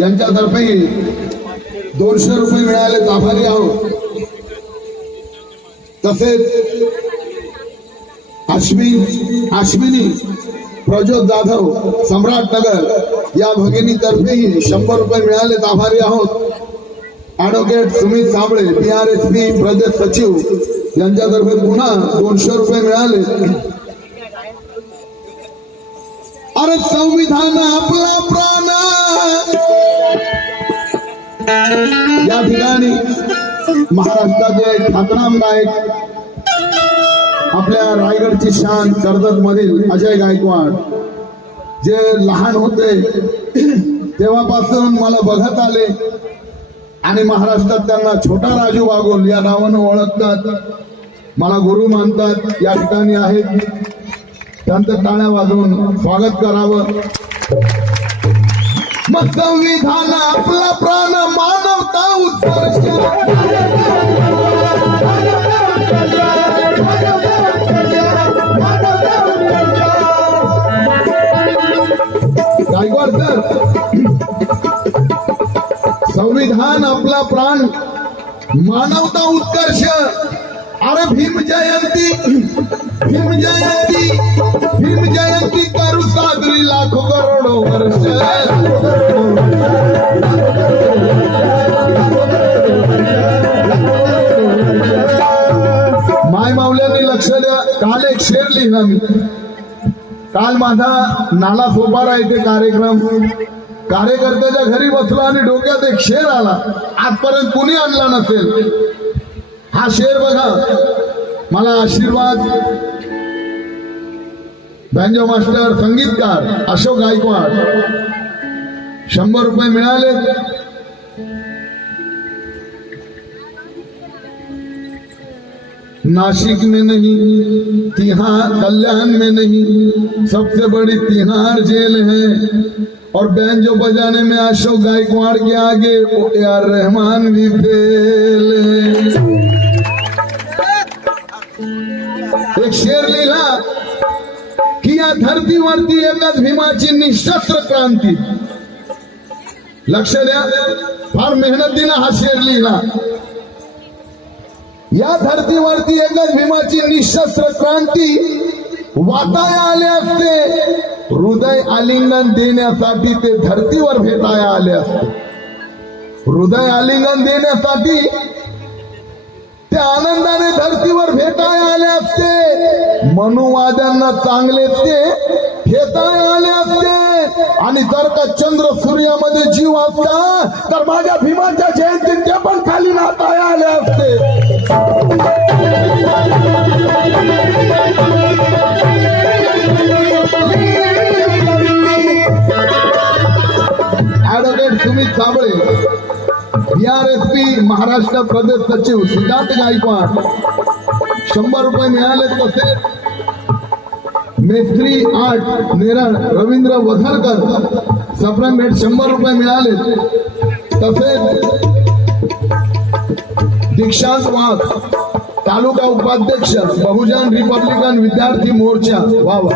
यांच्यातर्फे 200 रुपये मिळाले, आभारी आहोत। तसेच अश्विनी प्रज्योत जाधव सम्राटनगर या भगिनीतर्फेही 100 रुपये मिळाले, आभारी आहोत। ॲडव्होकेट सुमित साबळे PRSP प्रदेश सचिव यांच्यातर्फे पुन्हा 200 रुपये मिळाले। अरे संविधान आपला प्राण या ठिकाणी महाराष्ट्राचे ठाकराम नायक, आपल्या रायगडची शान कर्जत मधील अजय गायकवाड, जे लहान होते तेव्हापासून मला बघत आले आणि महाराष्ट्रात त्यांना छोटा राजू वाघोल या नावानं ओळखतात, मला गुरु मानतात। या ठिकाणी आहेत, त्यांचं टाळ्या वाजवून स्वागत करावं। मग संविधान आपला प्राण, मानवता उत्कर्ष, गायकवाड सर, संविधान आपला प्राण, मानवता उत्कर्ष। अरे भीम जयंती, भीम जयंती, भीम जयंती करू साजरी लाखो करोडो वर्ष। माय माऊल्यांनी लक्ष द्या, काल एक शेर लिहिला मी। काल माझा नाला सोपारा येथे कार्यक्रम, कार्यकर्त्याच्या घरी बसलो आणि डोक्यात एक शेर आला, आजपर्यंत कुणी आणला नसेल। हा शेर बघा, मला आशीर्वाद बँजो मास्टर संगीतकार अशोक गायकवाड 100 रुपये मिळाले। नासिक में नहीं, तिहाड़ कल्याण में नहीं, सबसे बड़ी तिहाड़ जेल है और बैंजो बजाने में अशोक गायकवाड़ के आगे AR रहमान भी फेल है। एक शेर लिहिला की या धर्तीवरती एकच भीमाची निशस्त्र क्रांती। लक्ष द्या, फार मेहनतीने हा शेर लिहिला। या धर्तीवरती एकच भीमाची निशस्त्र क्रांती, वाटाया आले असते, हृदय आलिंगन देण्यासाठी ते धर्तीवर भेटाया आले असते। हृदय आलिंगन देण्यासाठी ते आनंदाने धर्तीवर भेटाया आले असते, मनुवाद्यांना चांगले ते घेताया आले असते। आणि जर का चंद्र सूर्यामध्ये जीव असता तर माझ्या भीमाच्या जयंतीत ते पण खाली नाताया आले असते। ॲडव्होकेट सुमित साबळे PRSP महाराष्ट्र प्रदेश सचिव सिद्धार्थ गायकवाड 100 रुपये मिळाले। तसेच मेस्त्री आर्ट नेरळ रवींद्र वधरकर सप्रेमेट 100 रुपये मिळाले। तसेच दीक्षांत वाघ तालुका उपाध्यक्ष बहुजन रिपब्लिकन विद्यार्थी मोर्चा वावा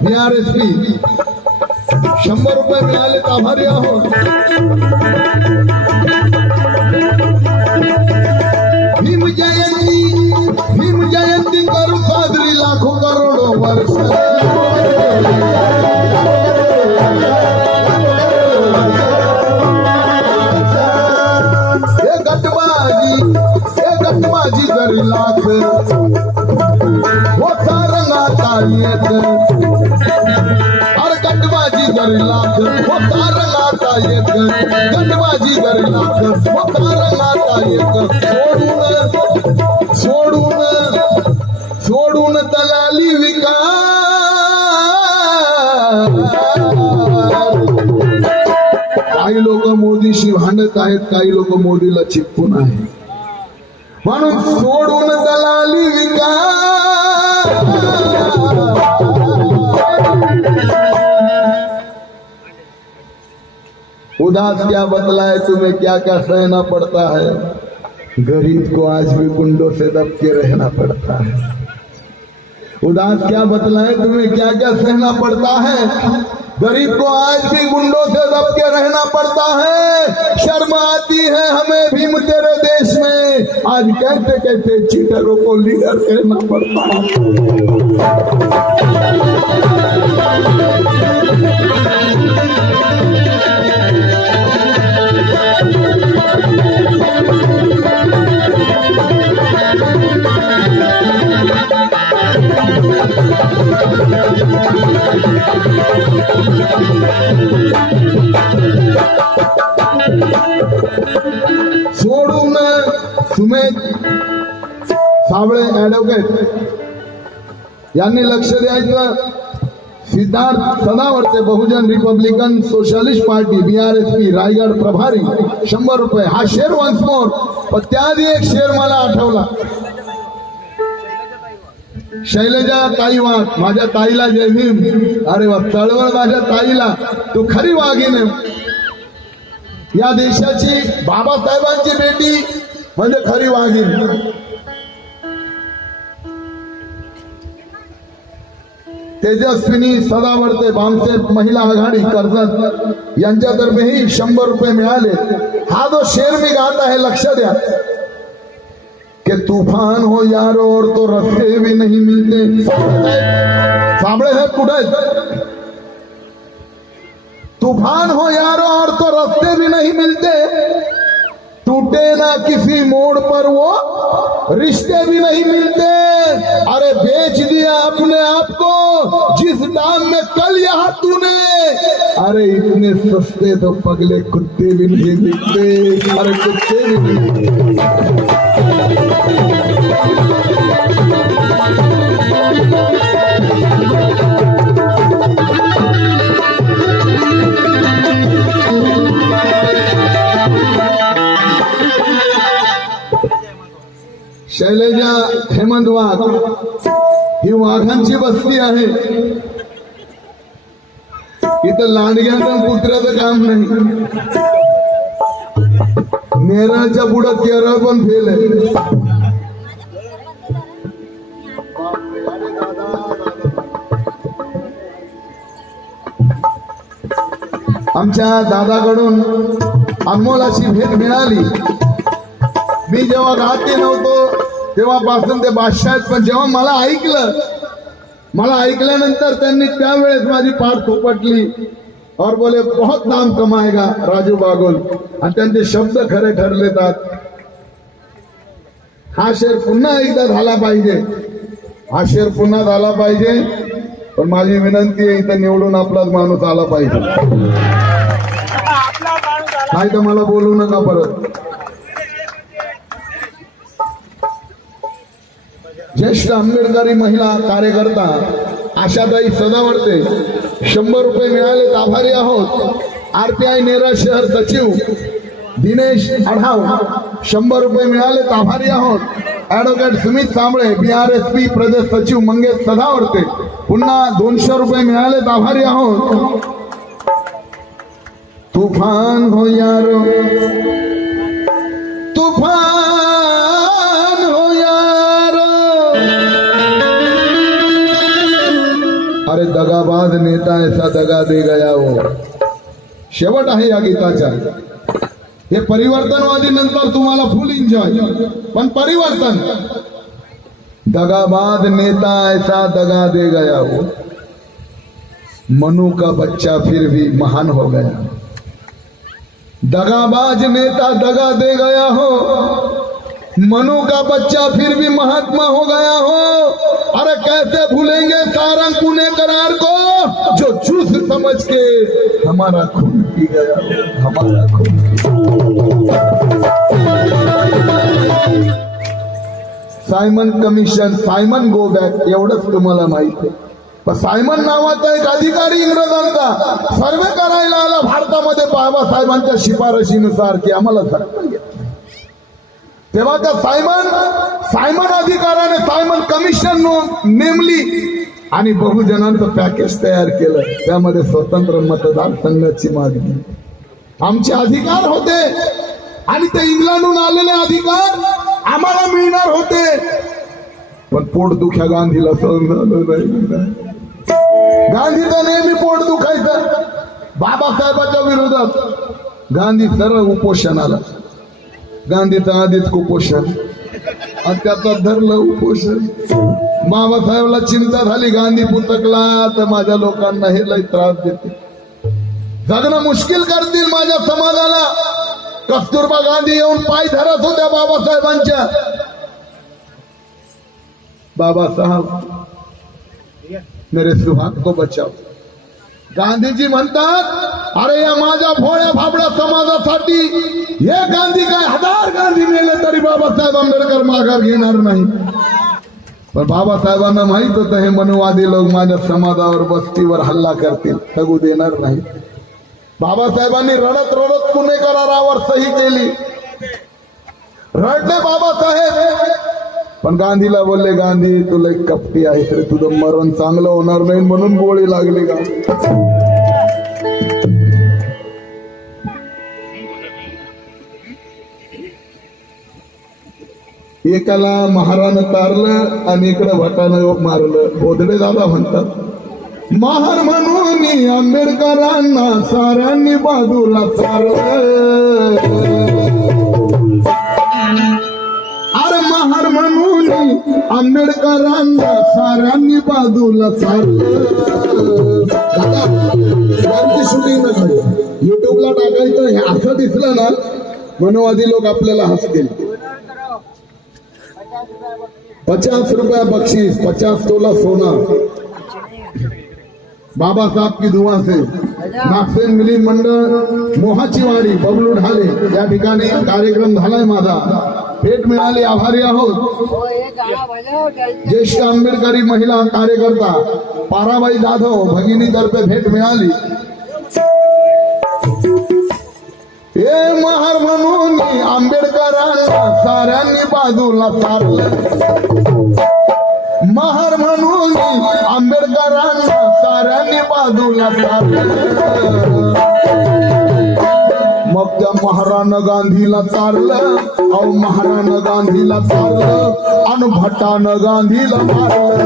PRSP 100 रुपये मिळाले, आभारी आहोत। भीम जयंती करू साजरी लाखो करोडो वर्ष। हे गटबाजी जरी लाख होता रंगाता येत, अरे गटबाजी जरी लाख होता रंगाता येत, गटबाजी जरी लाख होता रंगाता येत। सोडून दलाली विकार, काही लोक मोदीशी भांडत आहेत, काही लोक मोदीला चिपकून आहेत, म्हणून सोडून दलाली विकार। उदास क्या बतलाए तुम्हें, क्या क्या सहना पड़ता है, गरीब को आज भी गुंडों से दब के रहना पड़ता है। उदास क्या बतलाए तुम्हें क्या क्या सहना पड़ता है। गरीब को आज भी गुंडों से दब के रहना पड़ता है। शर्म आती है हमें भीम तेरे देश में, आज कैसे कैसे चीटरों को लीडर कहना पड़ता है। सोडून सुमेध साबळे ऍडव्होकेट यांनी लक्ष द्यायचं। Siddharth Sadavarte Bahujan Republican Socialist Party BRSP Raigad प्रभारी 100 रुपये। हा शेअर वन्स मोर। पण त्याआधी एक शेअर मला आठवला। शैलजा ताई वाघ, माझ्या ताईला जय भीम। अरे वा, चळवळ माझ्या ताईला, तू खरी वाघीण आहे। या देशाची बाबासाहेबांची बेटी म्हणजे खरी वाघीण। तेजस्विनी सदावर्ते बामसेफ महिला आघाडी कर्जत यांच्यातर्फेही 100 रुपये मिळाले। हा जो शेर मी गात आहे लक्ष द्या कि तूफान हो यारो और तो रास्ते भी नहीं मिलते। साबळे है कुठे? तूफान हो यारो और तो रास्ते भी नहीं मिलते, टूटे ना किसी मोड़ पर वो रिश्ते भी नहीं मिलते। अरे बेच दिया अपने आप को जिस दाम में कल यहाँ तूने, अरे इतने सस्ते तो पगले कुत्ते भी नहीं मिलते। अरे कुत्ते भी नहीं। शैलजा हेमंत वाघ ही वाघांची बस्ती आहे। इथं लांडग्याचं कुत्र्याचं काम नाही। नेरळच्या पुढं केरळ पण फेल आहे। आमच्या दादाकडून अनमोल अशी भेट मिळाली। मी जेव्हा गाते नव्हतो तेव्हापासून ते बादशाह आहेत, पण जेव्हा मला ऐकल्यानंतर त्यांनी त्यावेळेस माझी पाठ थोपटली और बोले बहुत नाम कमाएगा राजू बागुल, आणि त्यांचे शब्द खरे ठरलेतात। हा शेर पुन्हा एकदा झाला पाहिजे, हा शेर पुन्हा झाला पाहिजे। पण माझी विनंती आहे इथं निवडून आपलाच माणूस आला पाहिजे, नाही तर मला बोलू नका परत। ज्येष्ठ आंबेडकरी महिला कार्यकर्ता आशाताई सदावर्ते 100 रुपये मिळाले, आभारी आहोत। RPI नेरळ शहर सचिव दिनेश आढाव 100 रुपये मिळाले, आभारी आहोत। ऍडव्होकेट सुमित साबळे BRSP प्रदेश सचिव मंगेश सदावर्ते पुन्हा 200 रुपये मिळाले, आभारी आहोत। तूफान हो यारो, तूफान हो यारो, अरे दगाबाज नेता ऐसा दगा दे गया वो। शेवट आहे या गीताचा। हे परिवर्तनवादी नंतर तुम्हाला फुल एन्जॉय, पण परिवर्तन। दगाबाज नेता ऐसा दगा दे गया वो, मनु का बच्चा फिर भी महान हो गया। दगाबाज नेता दगा दे गया हो, मनु का बच्चा फिर भी महात्मा हो गया हो। अरे कैसे भूलेंगे सारंग पुणे करार को, जो चूस समझ के हमारा खून पी गया हो, हमारा खून Simon commission, Simon go back, एवढंच तुम्हाला माहिती आहे। पण सायमन नावाचा एक अधिकारी इंग्रजांचा सर्वे करायला आला भारतामध्ये बाबासाहेबांच्या शिफारशीनुसार की आम्हाला सरकार घेत नाही। तेव्हा त्या सायमन अधिकाराने सायमन कमिशन नेमली आणि बहुजनांचं पॅकेज तयार केलं। त्यामध्ये स्वतंत्र मतदारसंघाची मागणी, आमचे अधिकार होते आणि ते इंग्लंडहून आलेले अधिकार आम्हाला मिळणार होते। पण पोटदुख्या गांधीला सहन झालं नाही. गांधीचं नेहमी पोट दुखायचं. बाबासाहेबांच्या विरोधात गांधी सरळ उपोषणाला. गांधीचं आधीच कुपोषण आणि त्याचा धरलं उपोषण. बाबासाहेबला चिंता झाली गांधी पुस्तकला तर माझ्या लोकांना हे लय त्रास देते, जगणं मुश्किल करतील माझ्या समाजाला. कस्तुरबा गांधी येऊन पाय धरत होत्या बाबासाहेबांच्या. बाबासाहेब मेरे सुहाग को बचाव. गांधीजी म्हणतात अरे या माझ्या भोळ्या भाबड्या समाजासाठी हे गांधी काय 1000 गांधी नेले तरी बाबासाहेब आंबेडकर माघार घेणार नाही. पण बाबासाहेबांना माहित होतं हे मनुवादी लोक माझ्या समाजावर वस्तीवर हल्ला करतील, सगू देणार नाही. बाबासाहेबांनी रडत रडत पुणे करारावर सही केली. रडले बाबासाहेब, पण गांधीला बोलले गांधी तुला एक कपटी आहे तरी तुझं मरण चांगलं होणार नाही म्हणून गोळी लागली. का एकाला महारानं तारलं आणि इकडं भटानं मारलं. बोधडे दादा म्हणतात महार म्हणून आंबेडकरांना साऱ्यांनी बाजूला सारलं. अरे महार म्हणून आंबेडकरांना साऱ्यांनी बाजूला सारलं. शूटिंग युट्यूबला टाकायचं हे असं दिसलं ना मनोवादी लोक आपल्याला हसतील. 50 रुपया बख्शीस, 50 तोला सोना. बाबा साहब की दुआ से नागसेन मिलिंद मंडळ मोहाची वाडी बबलू ढाले या ठिकाणी कार्यक्रम झालाय माझा. भेट मिळाली, आभारी आहोत. ज्येष्ठ आंबेडकरी महिला कार्यकर्ता पाराबाई जाधव भगिनीतर्फे भेट मिळाली. हे महार म्हणून आंबेडकरांना साऱ्यांनी बाजूला सारलं. महार म्हणून आंबेडकरांना साऱ्यांनी बाजूला सारलं. मग त्या महारानं गांधीला तारलं. अहो महारानं गांधीला तारलं आणि भटानं गांधीला मारलं.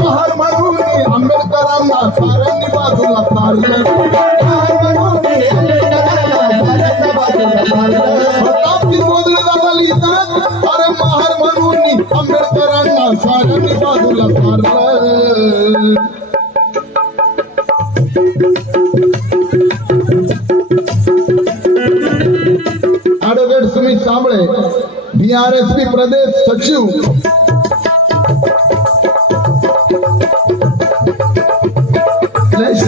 महार म्हणून आंबेडकरांना साऱ्यांनी बाजूला तारलं. अरे महार म्हणून आंबेडकरांना साऱ्यांनी बाजूला तारलं. ॲडव्होकेट सुमित साबळे BRSP प्रदेश सचिव.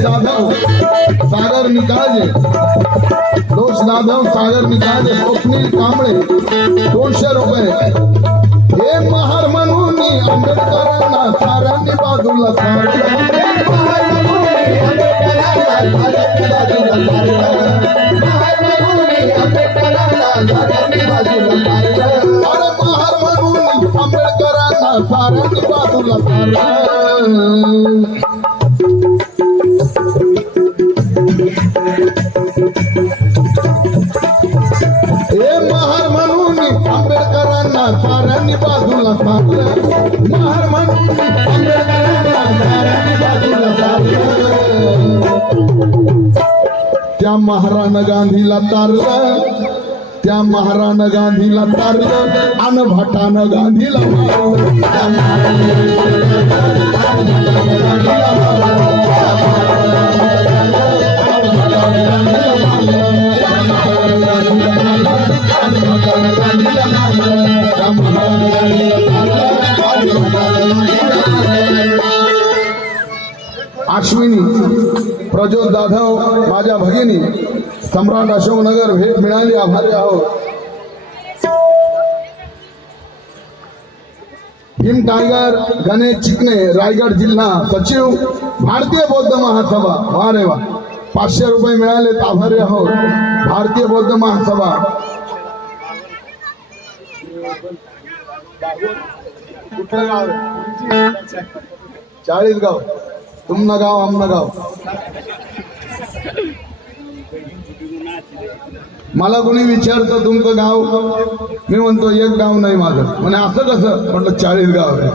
जाधव सागर निकाळजे, दोष जाधव सागर निकाळजे, स्वप्नील कांबळे 200 रुपये. हे महार म्हणून आंबेडकरांना साऱ्यांनी बाजूला सारलं. अरे महार म्हणून आंबेडकरांना साऱ्यांनी बाजूला सारलं. हे महार म्हणून आंबेडकरांना साऱ्यांनी बाजूला सारलं. महार म्हणून आंबेडकरांना साऱ्यांनी बाजूला सारलं. त्या महारानं गांधीला तारलं. त्या महारानं गांधीला तारलं आणि भटानं गांधीला मारलं. अश्विनी प्रज्योत जाधव माझ्या भगिनी सम्राट अशोकनगर भेट मिळाली, आभारी आहोत. भीम टायगर गणेश चिकणे रायगड जिल्हा सचिव भारतीय बौद्ध महासभा. वा रे वा, 500 रुपये मिळाले, आभारी आहोत. भारतीय बौद्ध महासभा कुठलं गाव आहे? चाळीसगाव. तुमनं गाव आमनं गाव. मला कोणी विचारतं तुमचं गाव, मी म्हणतो एक गाव नाही माझं. म्हणे असं कसं? म्हटलं 40 गाव आहे.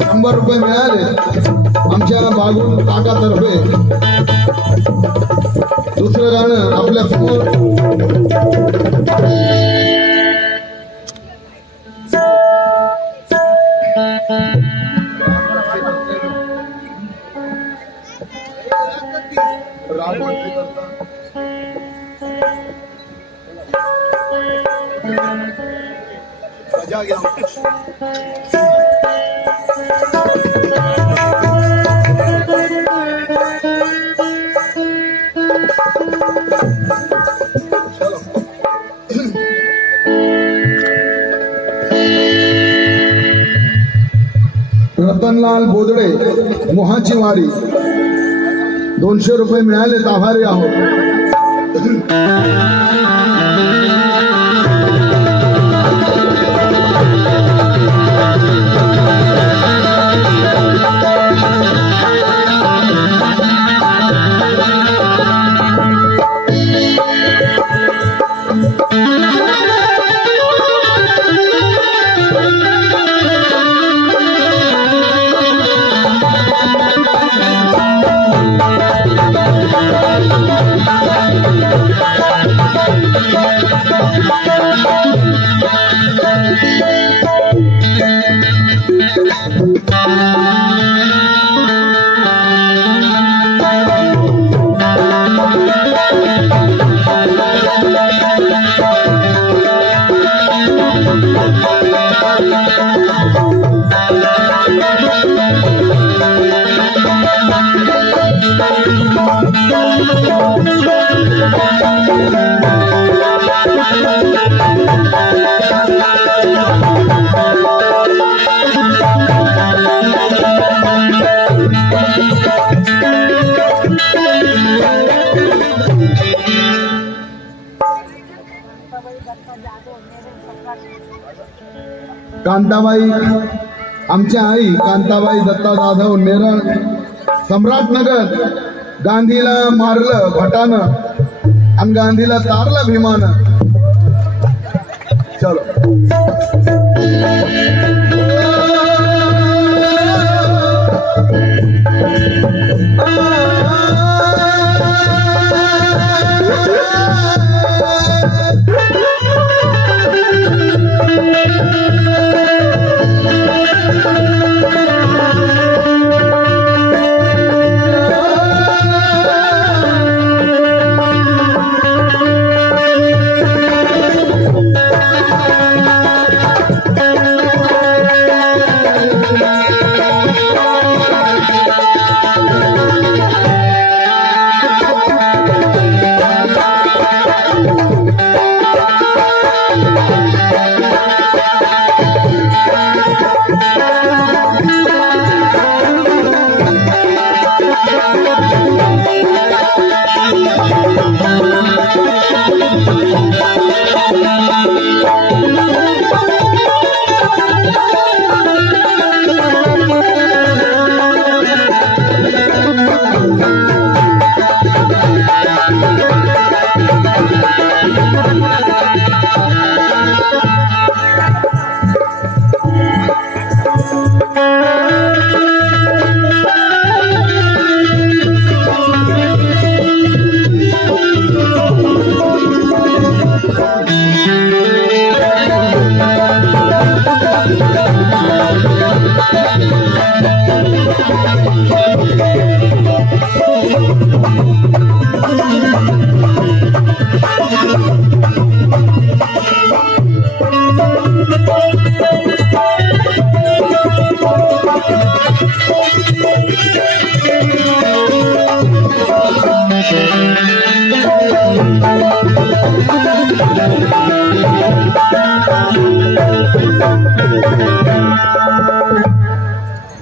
₹100 मिळाले आमच्या बागुल काकातर्फे. दुसरं गाणं आपल्या समोर रतनलाल बोदडे, मोहाची वाडी. ₹200 मिळाले. आभारी आहोत. कांताबाई, आमच्या आई कांताबाई दत्ता जाधव नेरळ, सम्राटनगर. गांधीला मारलं भटानं आणि गांधीला तारलं भीमानं. चलो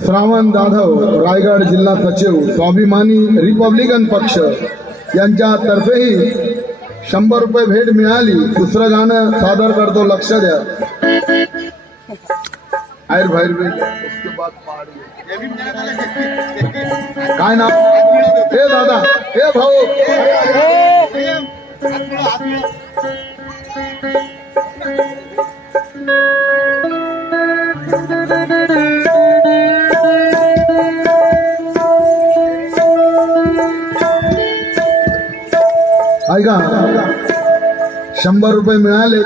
श्रावण जाधव, रायगड जिल्हा सचिव, स्वाभिमानी रिपब्लिकन पक्ष यांच्यातर्फेही 100 रुपये भेट मिळाली. दुसरं गाणं सादर करतो, लक्ष द्या. आयर बाहेर उसके बाद काय नाव हे दादा हे भाऊ ऐका 100 रुपये मिळाले.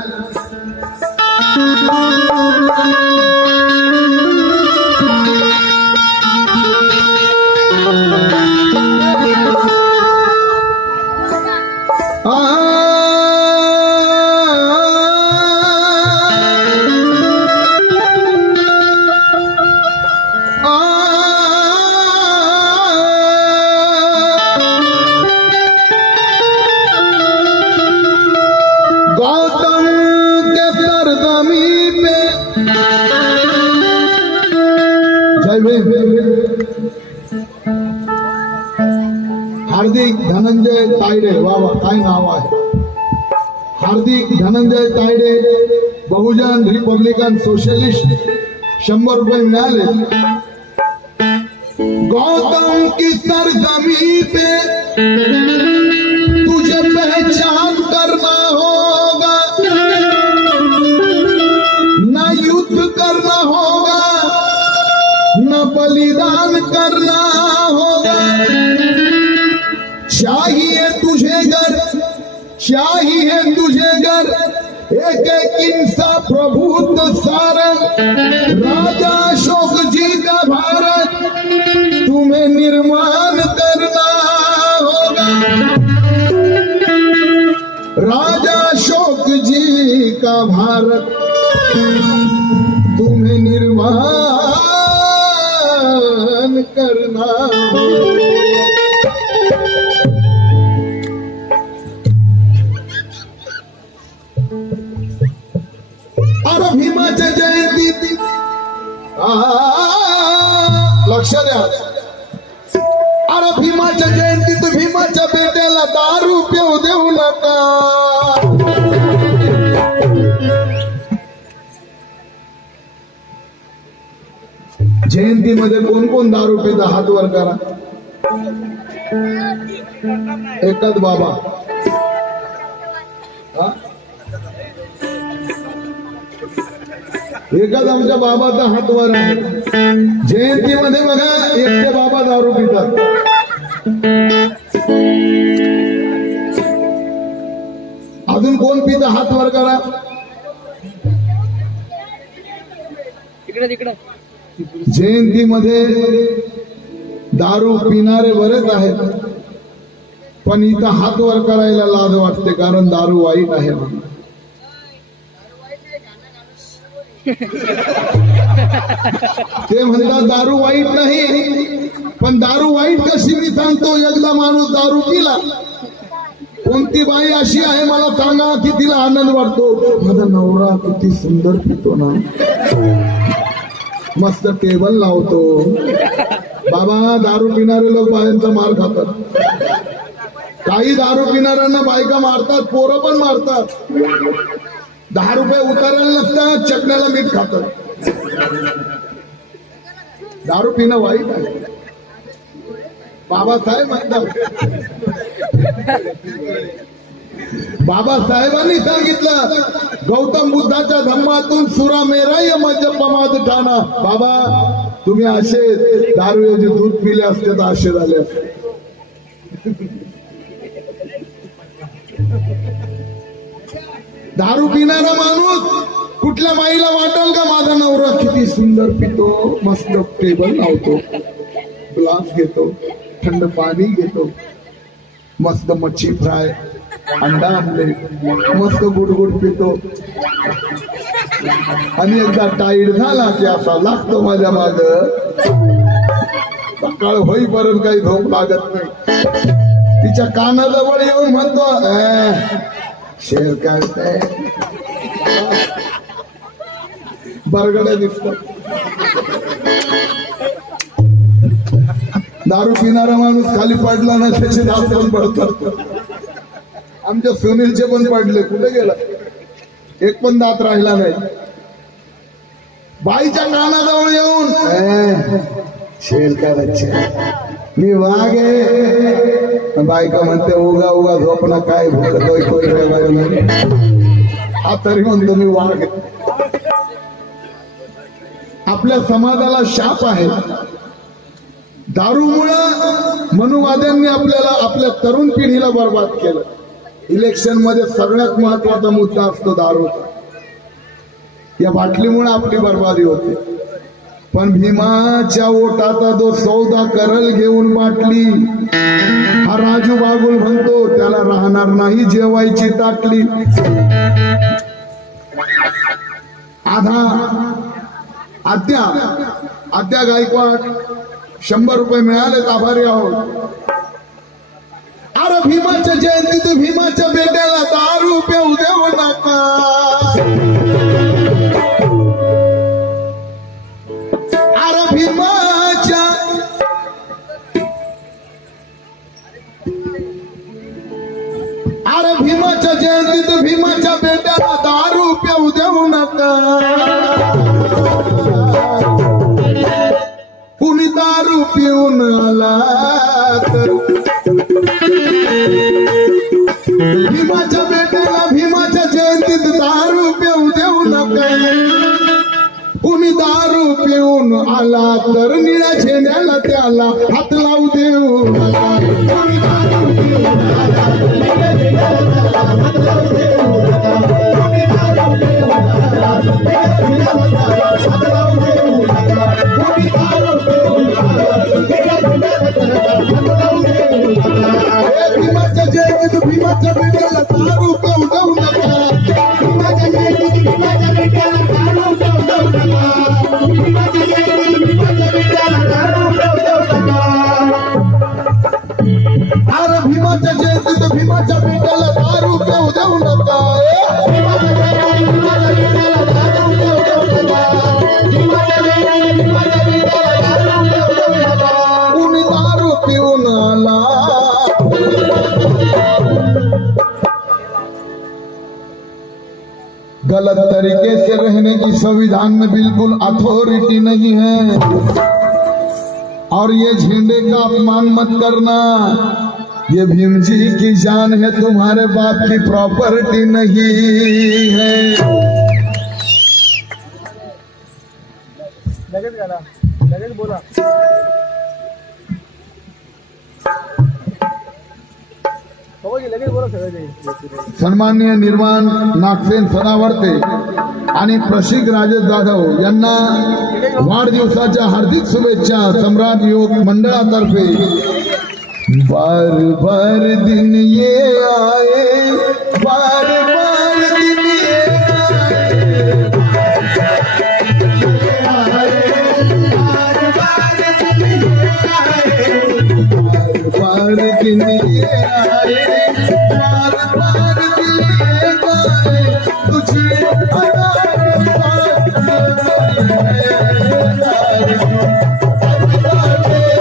हार्दिक धनंजय तायडे, वा काय नाव आहे. हार्दिक धनंजय तायडे, बहुजन रिपब्लिकन सोशलिस्ट, 100 रुपये मिळाले. गौतम की सरजमी पे तुझे पहचान करना होगा, न युद्ध करना होगा, न बलिदान करना होगा. चाहिए तुझे घर, चाहिए तुझे घर, एक एक इंसान प्रभुत्व सारंग, राजा अशोक जी का भारत तुम्हें निर्माण करना होगा. राजा अशोक जी का भारत तुम्हें निर्माण करना होगा. अरे भीमाच्या जयंती लक्ष द्या. अरे भीमाच्या जयंतीत भीमाच्या बेट्याला दारू पिऊ देऊ नका. जयंतीमध्ये कोण कोण दारू पिता हात वर करा. एकच बाबा. एकच आमच्या बाबाचा हात वर आहे. जयंतीमध्ये बघा एकटे बाबा दारू पितात. अजून कोण पिता हात वर करा. जयंतीमध्ये दारू पिणारे बरेच आहेत, पण इथं हात वर करायला लाज वाटते, कारण दारू वाईट आहे म्हणून. ते म्हणतात दारू वाईट नाही, पण दारू वाईट कशी मी सांगतो. एकदा माणूस दारू पिला, कोणती बाई अशी आहे मला सांगा की तिला आनंद वाटतो, माझा नवरा किती सुंदर पितो ना, मस्त टेबल लावतो. बाबा दारू पिणारे लोक बायांचा मार खातात. काही दारू पिणाऱ्यांना बायका मारतात, पोरं पण मारतात. 10 रुपये उतारायला नसतात, चटण्याला मीठ खातात. दारू पिणं वाईट आहे. बाबासाहेब म्हणतात, बाबासाहेबांनी सांगितलं गौतम बुद्धाच्या धम्मातून सुरा मेराय मज्जपमाद ठाणा. बाबा तुम्ही असे दारूचे दूध पिले असते तर असे झाले असते. दारू पिणारा माणूस कुठल्या बाईला वाटेल का माझा नवरा किती सुंदर पितो, मस्त टेबल लावतो, ग्लास घेतो, थंड पाणी घेतो, मस्त मच्छी फ्राय, अंडा आमलेट, मस्त गुडगुड पितो, आणि एकदा टाईट झाला की असा लागतो माझ्या माग. सकाळ होईपर्यंत काही झोप लागत नाही. तिच्या कानाजवळ येऊन म्हणतो शेर काय बरगड्या दिसतात. दारू पिणारा माणूस खाली पडला ना त्याचे दात पण पडतात. आमच्या सुनीलचे पण पडले, कुठे गेला? एक पण दात राहिला नाही. बाईच्या कानाजवळ येऊन शेल का बच्चा, मी वाघ आहे. बायका म्हणते उगा उगा झोपणं काय भुकतोय हा तरी म्हणतो मी वाघ आहे. आपल्या समाजाला शाप आहे. दारूमुळं मनुवाद्यांनी आपल्याला आपल्या तरुण पिढीला बर्बाद केलं. इलेक्शन मध्ये सगळ्यात महत्वाचा मुद्दा असतो दारूचा. या बाटलीमुळे आपली बर्बादी होते. पण भीमाच्या ओटाचा जो सौदा करल घेऊन बाटली, हा राजू बागुल म्हणतो त्याला राहणार नाही जेवायची ताटली. आद्या गायकवाड 100 रुपये मिळालेत, आभारी आहोत. अरे भीमाच्या जयंतीत भीमाच्या बेट्याला दारू पिऊ देऊ नका. अरे भीमाच्या जयंतीत भीमाच्या बेट्याला दारू पिऊ देऊ नका. कुणी दारू पिऊन आला तर भीमाच्या बेट्याला भीमाच्या जयंतीत दारू पिऊ देऊ नका. कुणी दारू पिऊन आला तर निळ्या झेंड्याला त्याला हात लावू देऊ नका. कुणी दारू पिऊन आला निळ्या झेंड्याला त्याला हात लावू देऊ नका. कुणी दारू पिऊन आला निळ्या झेंड्याला त्याला हात लावू देऊ नका. कुणी दारू पिऊन आला निळ्या झेंड्याला त्याला हात लावू देऊ नका. भीमाच्या जयंतीत भीमाच्या बेट्याला दारू पिऊ देऊ नका. भीमाच्या जयंतीत भीमाच्या बेट्याला दारू पिऊ देऊ नका. भीमाच्या जयंतीत भीमाच्या बेट्याला दारू पिऊ देऊ नका. अरे भीमाच्या जयंतीत भीमाच्या बेट्याला दारू पिऊ देऊ नका. भीमाच्या जयंतीत भीमाच्या बेट्याला दारू पिऊ देऊ नका. भीमाच्या जयंतीत भीमाच्या बेट्याला दारू पिऊ देऊ नका. कुणी दारू पिऊन आला गलत तरीके से रहने की संविधान में बिल्कुल अथॉरिटी नहीं है. और ये झंडे का अपमान मत करना. ये भीम जी की जान है, तुम्हारे बाप की प्रॉपर्टी नहीं है. लगेच बोला. सन्माननीय निर्माण नागसेन सदावर्ते आणि प्रशिक राजेश जाधव यांना वाढदिवसाच्या हार्दिक शुभेच्छा सम्राट युवक मंडळातर्फे. बार बार दिन ये आए, बार बार दिन ये आए, बार दिन ये आए, बार बार दिन ये आए, तुझे दिन ये आए, बार बार दिन ये आए,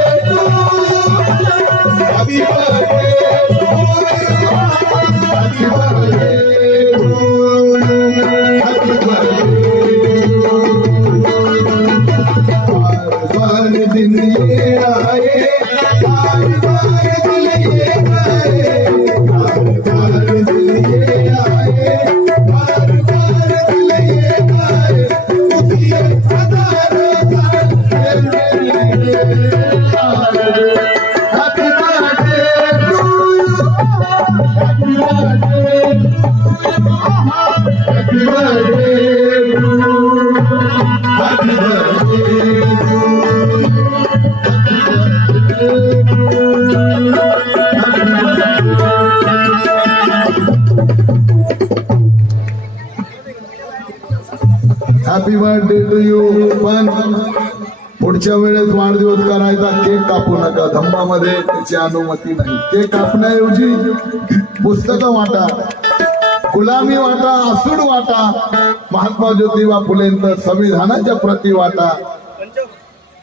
बार बार दिन ये आए, बार बार दिन ये आए, तुझे हजारों साल happy birthday to you, happy birthday, happy birthday to, happy birthday to. Happy birthday to you. पण पुढच्या वेळेस वाढदिवस करायचा केक कापू नका. धंबामध्ये त्याची अनुमती नाही. केक कापण्याऐवजी पुस्तकं वाटा, गुलामी वाटा, आसूड वाटा, महात्मा ज्योतिबा फुलेंचं संविधानाच्या प्रती वाटा.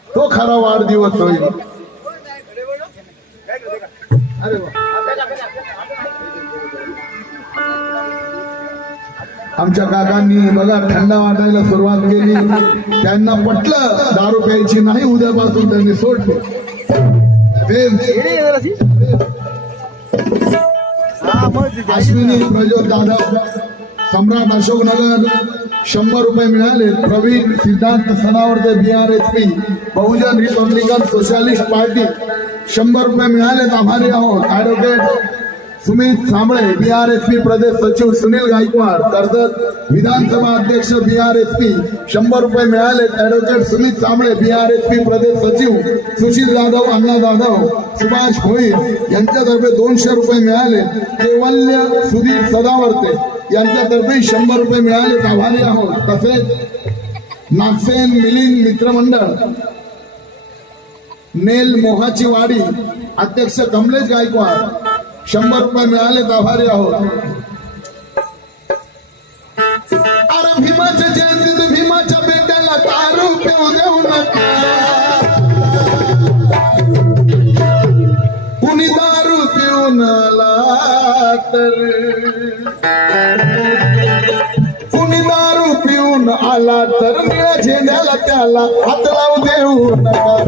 तो खरा वाढदिवस होईल. अरे आमच्या काकांनी बघा थंड वाटायला सुरुवात केली. त्यांना पटलं दारू प्यायची नाही, उद्यापासून त्यांनी सोडले. अश्विनी प्रज्योत जाधव सम्राट अशोकनगर 100 रुपये मिळाले. प्रवीण सिद्धांत सनावर्ते BRSP बहुजन रिपब्लिकन सोशलिस्ट पार्टी 100 रुपये मिळाले. आभारी आहोत. ऍडव्होकेट सुमित साबळे BRSP प्रदेश सचिव सुनील गायकवाड कर्जत विधानसभा अध्यक्ष BRSP 100 रुपये मिळाले. ऍडव्होकेट सुमित साबळे BRSP प्रदेश सचिव सुशील जाधव अण्णा जाधव सुभाष भोईर यांच्यातर्फे 200 रुपये मिळाले. केवल्य सुधीर सदावर्ते यांच्यातर्फे 100 रुपये मिळाले. आभारी आहोत. तसेच नागसेन मिलिंद मित्रमंडळ नेल मोहाची वाडी अध्यक्ष कमलेश गायकवाड 100 रुपये मिळाले. आभारी आहोत. अरे भीमाच्या जयंतीत भीमाच्या बेट्याला दारू पिऊ देऊ नका. कुणी दारू पिऊन आला तर कुणी दारू पिऊन आला तर निळ्या झेंड्याला त्याला हात लावू देऊ नका.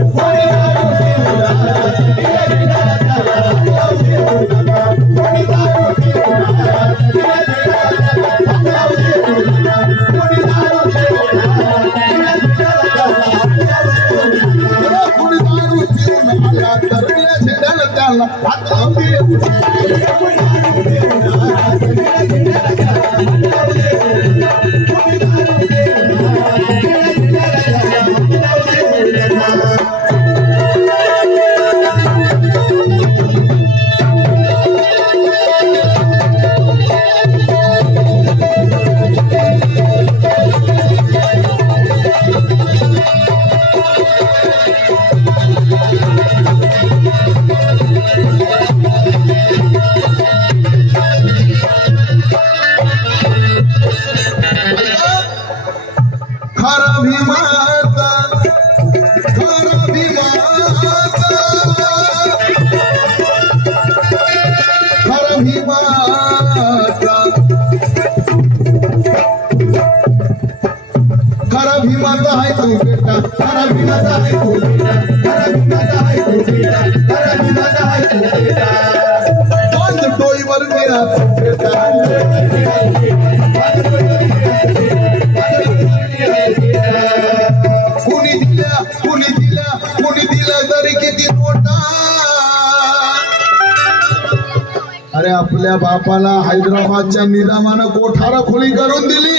अरे आपल्या बापाला हैदराबादच्या निजामानं कोठारा खोली करून दिली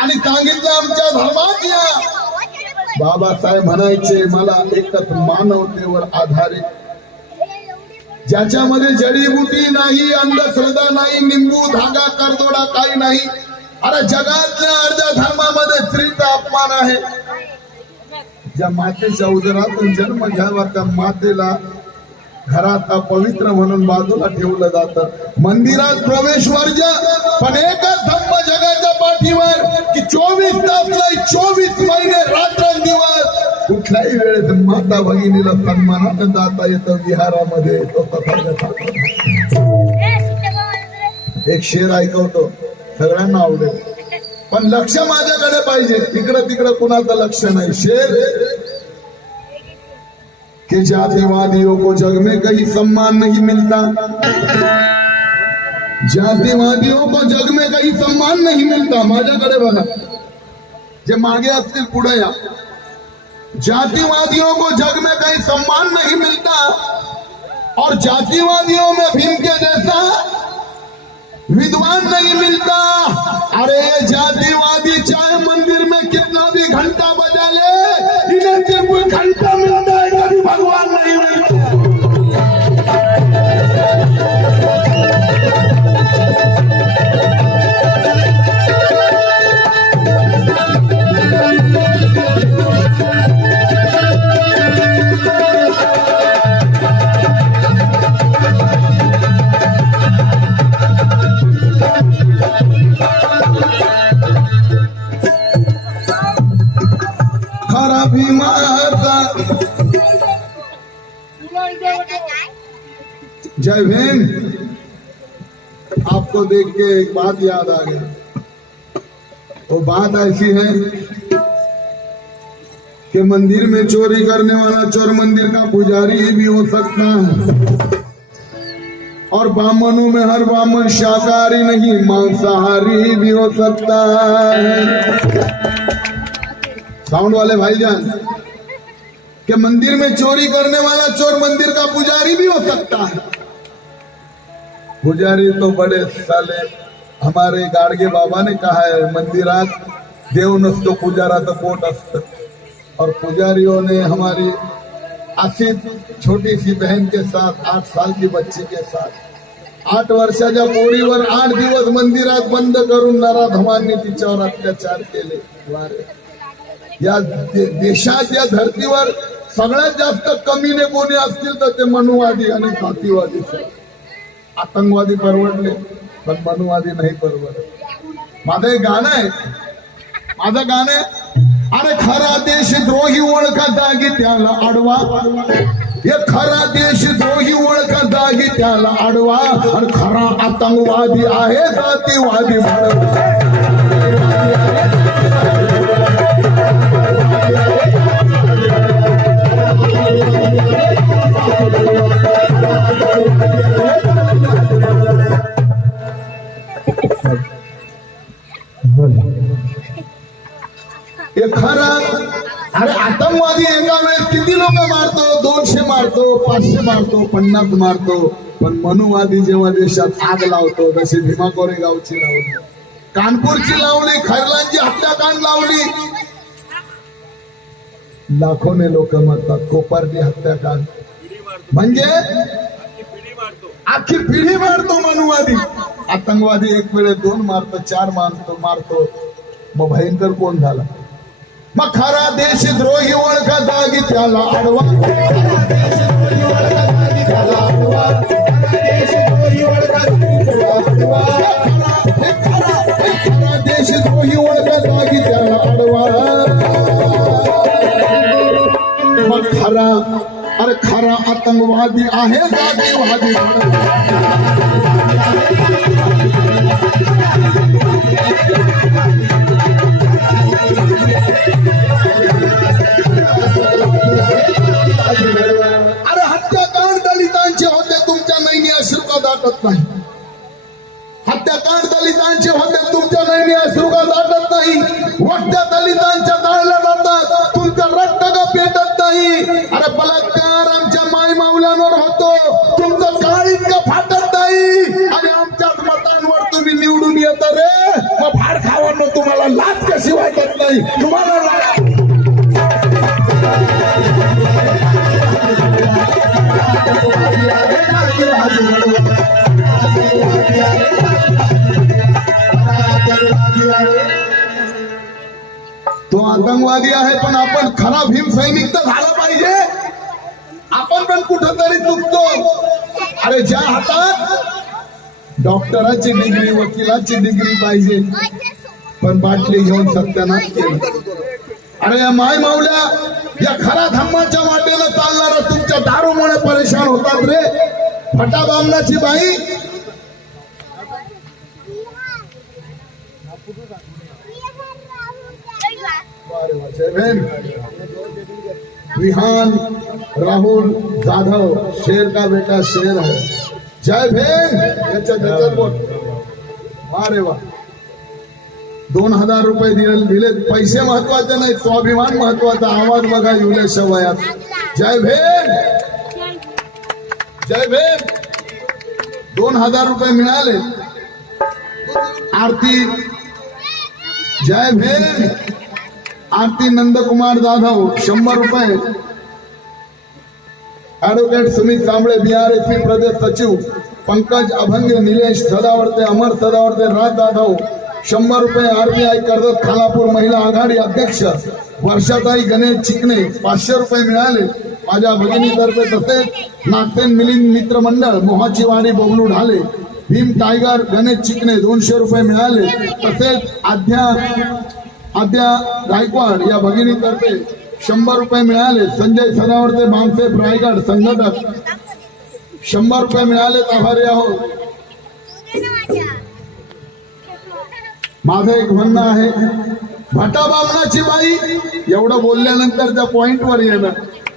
आणि सांगितलं आमच्या धर्मात या. बाबासाहेब म्हणायचे मला एकच मानवतेवर आधारित, ज्याच्यामध्ये जडीबुटी नाही, अंधश्रद्धा नाही, निंबू धागा करदोडा काही नाही. अरे जगातल्या अर्ध्या धर्मामध्ये स्त्रीचा अपमान आहे. ज्या मातेच्या उदरातून जन्म घ्यावा त्या मातेला घरात अपवित्र म्हणून बाजूला ठेवलं जातं. मंदिरात प्रवेश वर्ज, पण एकच धम्म जगाच्या पाठीवर की 24 तास नाही 24 महिने रात्रंदिवस कुठल्याही वेळेत माता भगिनीला सन्मानात जाता येतं विहारामध्ये. एक शेर ऐकवतो, सगळ्यांना आवडेल, पण लक्ष माझ्याकडे पाहिजे. इकडं तिकडं कुणाचं लक्ष नाही. शेर कि जातिवादियों को जग में कहीं सम्मान नहीं मिलता, जातिवादियों को जग में कहीं सम्मान नहीं मिलता. माझ्याकडे बघा, जे मागे असतील पुढे या. जातिवादियों को जग में कहीं सम्मान नहीं मिलता और जातिवादियों में भीम के जैसा विद्वान नहीं मिलता. अरे ये जातिवादी चाहे मंदिर में कितना भी घंटा बजा ले, इन्हें सिर्फ घंटा मिलता है, कभी भगवान नहीं मिलता. जय भीम. आपको देख के एक बात याद आ गई. तो बात ऐसी है कि मंदिर में चोरी करने वाला चोर मंदिर का पुजारी ही भी हो सकता है, और ब्राह्मणों में हर ब्राह्मण शाकाहारी नहीं मांसाहारी भी हो सकता है। साउंड वाले भाईजान, कि मंदिर में चोरी करने वाला चोर मंदिर का पुजारी भी हो सकता है। पुजारी तो बड़े साले हमारे गाडगे बाबा ने कहा है, मंदिरात देव नसतो पुजाराचं पोट असतं। और पुजारियों ने हमारी आसिफ छोटी सी बहन के साथ 8 साल की बच्ची के साथ 8 वर्षाच्या पोरीवर 8 दिवस मंदिरात बंद करून नराधमांनी तिच्यावर अत्याचार केले। या देशात या धर्तीवर सगळ्यात जास्त कमीने कोणी असतील तर ते मनुवादी आणि जातीवादी, आतंकवादी परवडले पण मनुवादी नाही परवडत। माझं एक गाणं आहे, माझं गाणं आहे, अरे खरा देशद्रोही ओळखा जागी त्याला आडवा, हे खरा देशद्रोही ओळखा जागी त्याला आडवा, आणि खरा आतंकवादी आहे जातीवादी म्हणून। खरा अरे आतंकवादी एका वेळेस किती लोक मारतो, 200 मारतो, 500 मारतो, 50 मारतो, पण मनुवादी जेव्हा देशात आग लावतो, जशी भीमा कोरेगावची लावली, कानपूरची लावली, खैरलांची हत्याकांड लावली, लाखोने लोक मरतात। कोपर्डी हत्याकांड म्हणजे आखी पिढी मारतो मनुवादी। आतंकवादी एक वेळेस 2 मारतो, 4 मारतो, मग भयंकर कोण झाला? मग खरा देशद्रोही ओळखा जागी त्याला आडवा, देशद्रोही ओळखा जागी त्याला आडवा, मग खरा अरे खरा आतंकवादी आहे जातीवादी। अरे हत्याकांड दलितांचे होते, तुमच्या नैनी अश्रू का दाटत नाही? हत्याकांड दलितांचे होते, तुमच्या नैनी अश्रू का दाटत नाही? वट्या दलितांच्या जाळल्या जातात, तुमचं रक्त का पेटत नाही? अरे बलात्कार आमच्या माई माऊलांवर होतो, तुमचं काळ इतकं फाटत नाही, आणि आमच्याच मतांवर तुम्ही निवडून येता रे, मग फाड खावांना तुम्हाला लाच कशी वाटत नाही? तुम्हाला तो आतंकवादी आहे, पण आपण खरा भीम सैनिक तर झाला पाहिजे। आपण पण कुठंतरी चुकतो। अरे ज्या हातात डॉक्टराची डिग्री, वकिलाची डिग्री पाहिजे, पण बाटली घेऊन सत्यानाश केलं। अरे या माय माऊल्या या खरा धम्माच्या वाटेला चालणारा तुमच्या दारूमुळे परेशान होतात रे। फटा बामणाची बाई विहान राहुल जाधव शेर का बेटा शेर है, जय भीम। बोल अरे वा, 2000 रुपये दिले, पैसे महत्वाचे नाही, स्वाभिमान महत्वाचा। आवाज बघा युलेशा वयात, जय भीम जय भीम। 2000 रुपये मिळाले। आरती जय भीम। आरती नंदकुमार जाधव 100 रुपये। ऍडव्होकेट सुमित कांबळे BRSP प्रदेश सचिव, पंकज अभंगे, निलेश सदावर्ते, अमर सदावर्ते, राज जाधव 100 रुपये। RBI कर्जत खालापूर महिला आघाडी अध्यक्ष वर्षाताई गणेश चिकणे 500 रुपये मिळाले माझ्या भगिनीतर्फे। तसेच नागसेन मिलिंद मित्र मंडळ मोहाची वाडी बबलू ढाले, भीम टायगर गणेश चिकणे 200 रुपये मिळाले। तसेच आद्या गायकवाड या भगिनीतर्फे 100 रुपये मिळाले। संजय सदावर्ते बामसेफ रायगड संघटक 100 रुपये मिळाले। आभारी आहोत। माझं एक म्हणणं आहे, भटा बामणाची बाई एवढं बोलल्यानंतर त्या पॉइंट वर येणं,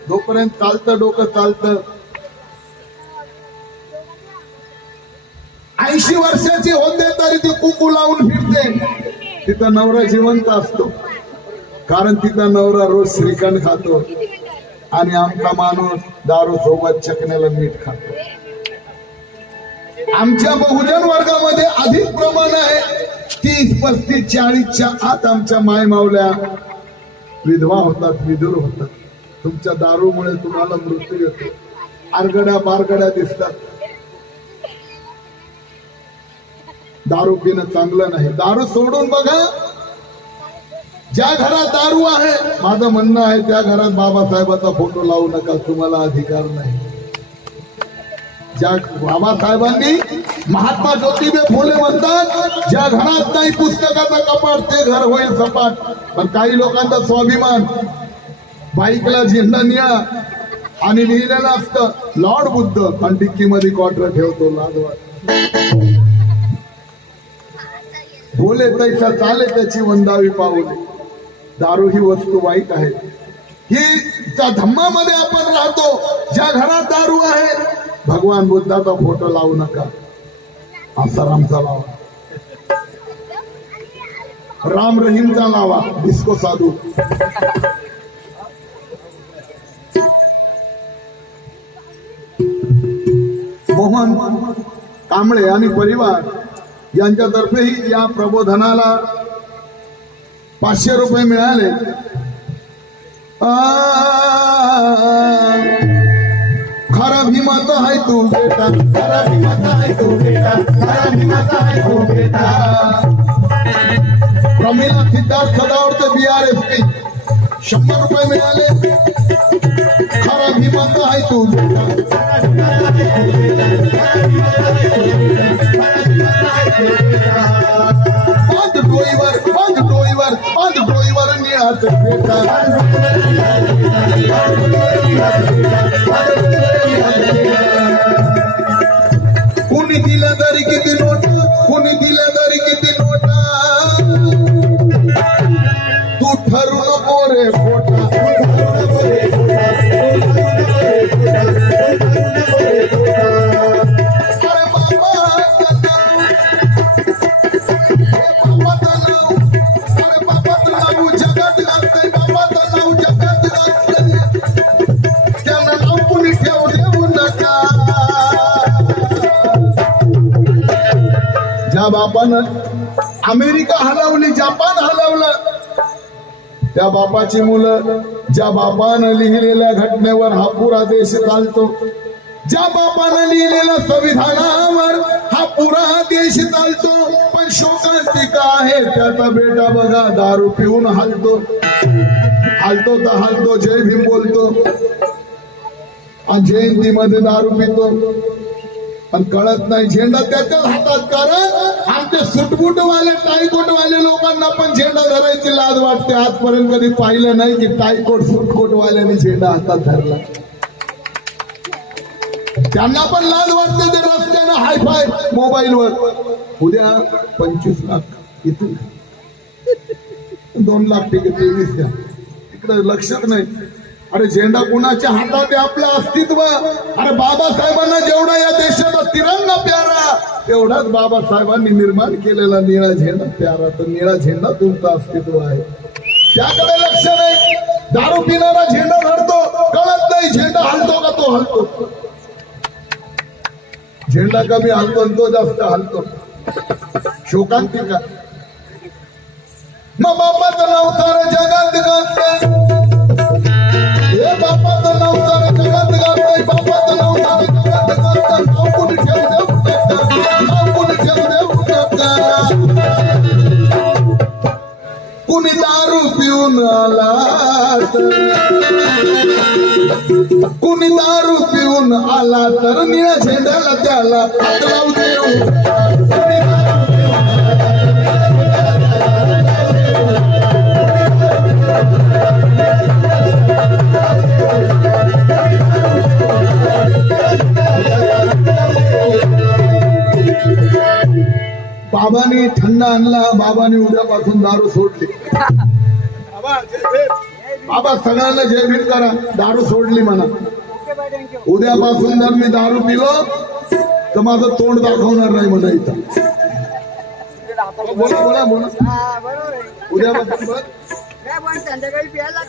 जोपर्यंत चालतं डोकं चालतं. 80 वर्षाची होते तरी ती कुकू लावून फिरते. तिचा नवरा जिवंत असतो, कारण तिचा नवरा रोज श्रीखंड खातो आणि आमचा माणूस दारू सोबत चकण्याला मीठ खातो. आमच्या बहुजन वर्गामध्ये अधिक प्रमाण आहे. 30, 35, 40च्या आत आमच्या माय मावल्या विधवा होतात, विधुर होतात. तुमच्या दारूमुळे तुम्हाला मृत्यू येतो. आरगड्या बारगड्या दिसतात. दारू पिणं चांगलं नाही. दारू सोडून बघा. ज्या घरात दारू आहे, माझं म्हणणं आहे त्या घरात बाबासाहेबाचा फोटो लावू नका, तुम्हाला अधिकार नाही. ज्या बाबासाहेबांनी, महात्मा ज्योतिबा फुले म्हणतात, ज्या घरात नाही पुस्तकाचा कपाट ते घर होईल सपाट. पण काही लोकांचा स्वाभिमान, बाईकला झेंडा निळा आणि लिहिलेलं असतं लॉर्ड बुद्ध आणि डिक्कीमध्ये क्वार्टर ठेवतो. लाजवाट. बोले तैसा चाले त्याची वंदावी पाऊले. दारू ही वस्तू वाईट आहे. ही त्या धम्मामध्ये आपण राहतो. ज्या घरात दारू आहे, भगवान बुद्धाचा फोटो लावू नका, आसारामचा लावा, राम रहीमचा लावा, डिस्को साधू. मोहन कांबळे आणि परिवार यांच्यातर्फेही या प्रबोधनाला 500 रुपये मिळाले. खरा भीमाचा आहे तू बेटा, खरा भीमाचा आहे तू बेटा, खरा भीमाचा आहे तू बेटा. प्रमिला सिद्धार्थ सदावर्त BRSP 100 रुपये मिळाले. खरा भीमाचा आहे तू बेटा. बांध डोईवर, बांध डोईवर, बांध डोईवर निळाच बेटा. कुणी दिलं तरी किती नोट, कुणी दिलं तरी किती नोटा, तू ठरू नको रे खोटा. ज्या बापानं अमेरिका हलवली, जपान हलवलं, त्या बापाची मुलं, ज्या बापानं लिहिलेल्या घटनेवर हा पुरा देश चालतो, ज्या बापानं लिहिलेल्या संविधानावर हा पुरा देश चालतो. पण शोकांतिका आहे त्याचा बेटा बघा दारू पिऊन हलतो, हलतो तर हलतो, जय भीम बोलतो आणि जयंतीमध्ये दारू पितो. पण कळत नाही झेंडा त्याच्याच हातात. कारण आमचे सुटबुटवाले टाईकोटवाले लोकांना पण झेंडा धरायची लाज वाटते. आजपर्यंत कधी पाहिलं नाही की टाईकोट सुटकोटवाल्याने झेंडा हातात धरला. त्यांना पण लाज वाटते. ते रस्त्यानं हायफाय मोबाईलवर उद्या 25 लाख इथून 2 लाख तिकीट 23 द्या, इकडे लक्षात नाही. अरे झेंडा कुणाच्या हातात आहे? आपलं अस्तित्व. अरे बाबासाहेबांना जेवढा या देशाचा तिरंगा प्यारा, तेवढाच बाबासाहेबांनी निर्माण केलेला निळा झेंडा प्यारा. तर निळा झेंडा तुमचं अस्तित्व आहे, त्याकडे लक्ष नाही. दारू पिणारा झेंडा धरतो, कळत नाही झेंडा हलतो का तो हलतो. झेंडा कमी हलतो आणि तो जास्त हलतो. शोकांतिका. मग बापाचं नाव सारं जगात गाजतंय, हे बापाचं नाव सारं जगात गाजतंय, बापाचं नाव सारं जगात गाजतंय. नाव कोणी ठेवू देऊ नका, नाव कोणी ठेवू देऊ नका. कुणी दारू पिऊन आला, कुणी दारू पिऊन आला तर निळ्या झेंड्याला त्याला हात लावू देऊ. बाबांनी थंड आणला, बाबांनी उद्यापासून दारू सोडली. बाबा सगळ्यांना जय भीम करा. दारू सोडली म्हणा. उद्यापासून जर मी दारू पिलो तर माझं तोंड दाखवणार नाही म्हणा इथं. बोला बोला बोला. उद्यापासून संध्याकाळी प्यायला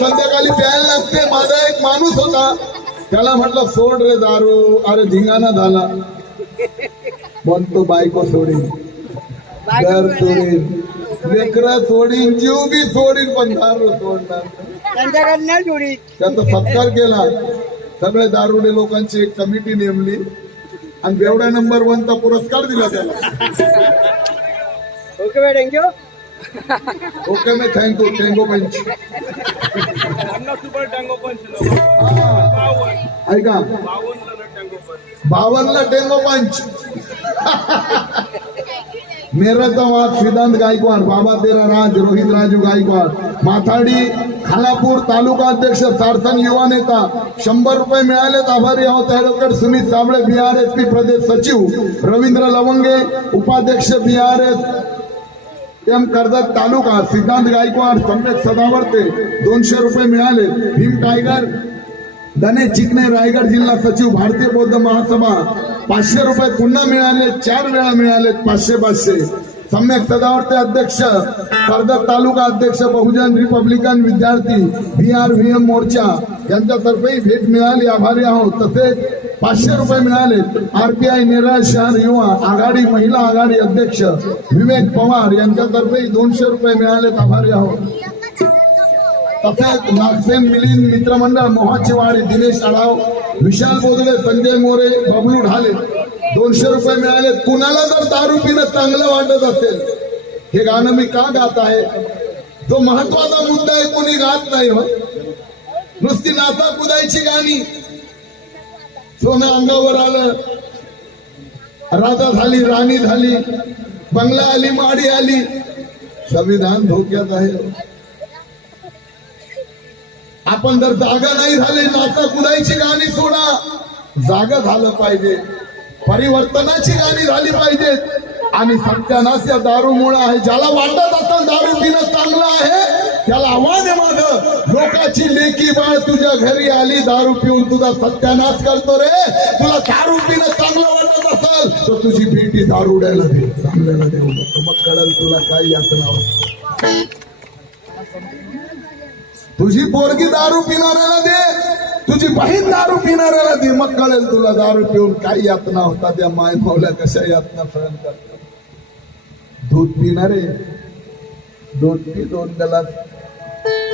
संध्याकाळी प्यायला लागते. माझा एक माणूस होता, त्याला म्हटलं सोड रे दारू. अरे धिंगाणा झाला. म्हणतो बायको सोडीन, घर सोडीन, लेकरं सोडीन, जीव बी सोडीन, पण दारू सोडणार. संध्याकाळी नाही जोडी. त्याचा सत्कार केला. सगळे दारुडे लोकांची एक कमिटी नेमली आणि बेवड्या नंबर 1 चा पुरस्कार दिला त्याला. Okay bye, thank you. ओके मी थँक्यू. टेंगो पंच ऐका, 52ला टेंगो पंच. मेरठचा वाद सिद्धांत गायकवाड, बाबा तेरा राज, रोहित राजू गायकवाड. माथाडी खालापूर तालुका अध्यक्ष सार्थन युवा नेता, 100 रुपये मिळालेत. आभारी आहोत. ऍडव्होकेट सुमित साबळे, BRSP प्रदेश सचिव. रवींद्र लवंगे, उपाध्यक्ष BRS एम कर्जत तालुका. सिद्धांत गायकवाड, सम्यक सदावर्ते, 200 रुपये मिळाले. भीम टायगर गणेश चिकणे, रायगड जिल्हा सचिव, भारतीय बौद्ध महासभा, 500 रुपये पुन्हा मिळाले. 4 वेळा मिळाले. 500. सम्यक सदावर्ते अध्यक्ष कर्जत तालुका अध्यक्ष बहुजन रिपब्लिकन विद्यार्थी BRVM मोर्चा यांच्यातर्फे भेट मिळाली. आभारी आहोत. तसेच 500 रुपये मिळाले. RPI नेरळ शहर युवा आघाडी महिला आघाडी अध्यक्ष विवेक पवार यांच्यातर्फे 200 रुपये मिळाले. आभारी आहोत. तसेच नागसेन मिलिंद मित्रमंडळ मोहाचीवाडी, दिनेश आढाव, विशाल बोधले, संजय मोरे, बबलू ढाले, 200 रुपये मिळाले. कुणाला जर दारू पिणं चांगलं वाटत असेल, हे गाणं मी का गात आहे, तो महत्वाचा मुद्दा आहे. कोणी गात नाही हो. नुसती नाचा कुदायची गाणी. सोनं अंगावर आलं, राजा झाली, राणी झाली, बंगला आली, माडी आली. संविधान धोक्यात आहे. आपण जर जागा नाही झाले, नाचा कुदायची गाणी सोडा. जागा झालं पाहिजे. परिवर्तनाची गाणी झाली पाहिजेत. आणि सत्यानाश या दारूमुळे आहे. ज्याला वाटत असेल दारू पिणं चांगलं आहे, त्याला आव्हान आहे माझं. लोकांची लेकी बाळ तुझ्या घरी आली, दारू पिऊन तुझा सत्यानाश करतो रे. तुला दारू पिणं चांगलं वाटत असेल तर तुझी बेटी दारुड्याला दे, चांगल्याला देऊ नको. मग कळेल तुला काय यातना होत. तुझी पोरगी दारू पिणाऱ्याला दे, तुझी बहीण दारू पिणाऱ्याला दे. मग कळेल तुला दारू पिऊन काय यातना होता. त्या माय मावल्या कशा यातना सहन करतात. दूध पिणारे दूध पी 2 ग्लास,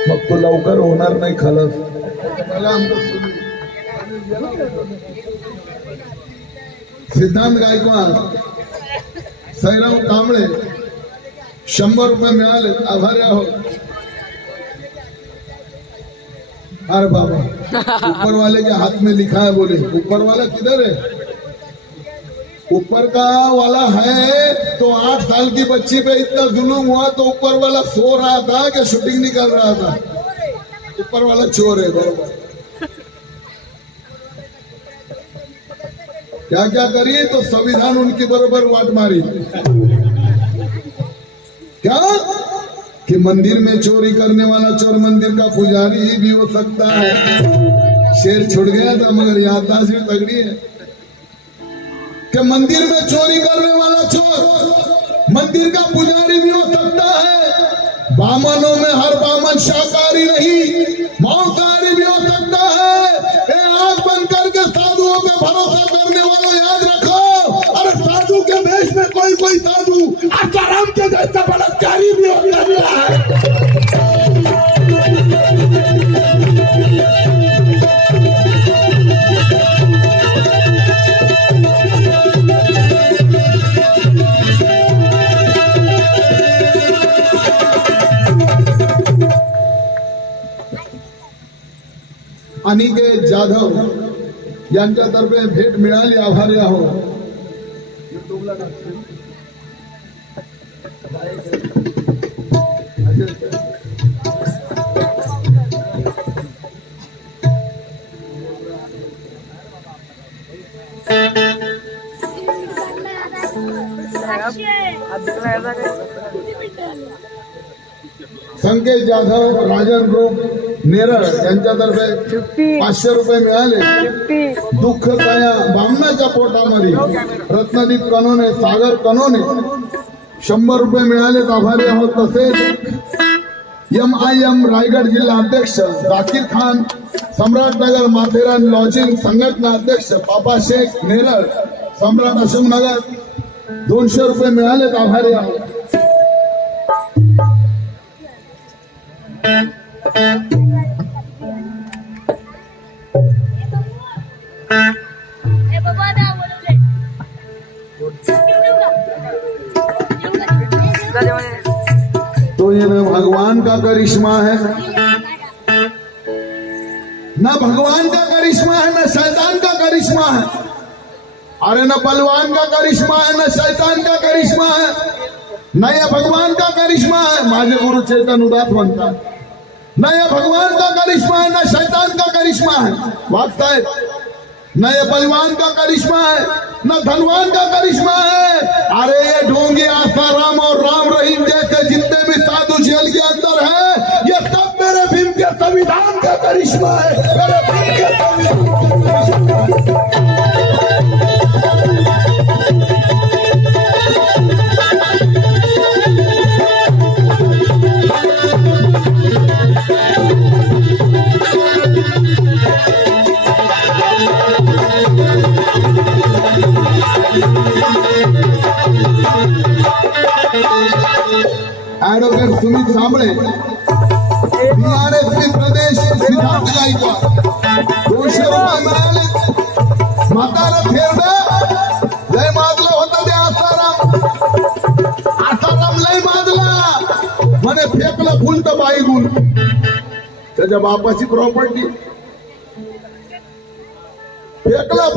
मग तो लवकर होणार नाही खलस. सिद्धांत गायकवाड, सैराव कांबळे, 100 रुपये मिळाले. आभारी आहोत. अरे बाबा, ऊपर वाले के हाथ में लिखा है. बोले ऊपर वाला किधर है? ऊपर का वाला है तो 8 साल की बच्ची पे इतना जुलूम हुआ तो ऊपर वाला सो रहा था कि शूटिंग निकल रहा था. ऊपर वाला चोर है. बरोबर. क्या क्या करिए तो संविधान उनकी बरोबर वाट मारी. क्या कि मंदिर में चोरी करने वाला चोर मंदिर का पुजारी ही भी हो सकता है. शेर छुट गया था मगर याददाश्त भी तगड़ी है. कि मंदिर में चोरी करने वाला चोर मंदिर का पुजारी भी हो सकता है. बामनों में हर बामन शाकाहारी नहीं, मांसाहारी भी हो सकता है. आंख बंद करके साधुओं पे भरोसा करने वालों याद रखो. अरे साधु के भेष में कोई साधु आसाराम के जैसा बलात्कारी भी हो गया है. अनिकेत जाधव यांच्यातर्फे भेट मिळाली. आभारी आहोत. संकेत जाधव राजन ग्रुप नेरळ यांच्यातर्फे 500 रुपये मिळाले. दुःख काया बामणाच्या पोटामध्ये रत्नदीप कनोने सागर कनोने 100 रुपये मिळाले. आभारी आहोत. तसेच MIM रायगड जिल्हा अध्यक्ष जाकीर खान सम्राटनगर माथेरान लॉजिंग संघटना अध्यक्ष बाबा शेख नेरळ सम्राट अशोकनगर 200 रुपये मिळालेत. आभारी आहोत. तो ये न भगवान का करिश्मा है, न भगवान का करिश्मा है, न शैतान का करिश्मा है. अरे न बलवान का करिश्मा है, न शैतान का करिश्मा है, न या भगवान का करिश्मा है. माझे गुरु चेतन उदास म्हणतात, न या भगवान का करिश्मा है, न शैतान का करिश्मा है. वागतायत. न ये बलवान का करिश्मा है, न धनवान का करिश्मा है. अरे ये ढोंगी आसाराम और राम रहीम जैसे जितने भी साधु जेल के अंदर है, ये सब मेरे भीम के संविधान का करिश्मा है. मेरे भीम के संविधान का करिश्मा है. ऍडव्होकेट सुमित साबळे BRSP प्रदेश सिद्धार्थ गायकवाड 200 रुपये मिळाले. म्हातारा थेरडं लय माजलं होतं ते आसाराम लय माजला म्हणे फेकलं फुल तर बाईगुल. त्याच्या बापाची प्रॉपर्टी फेकलं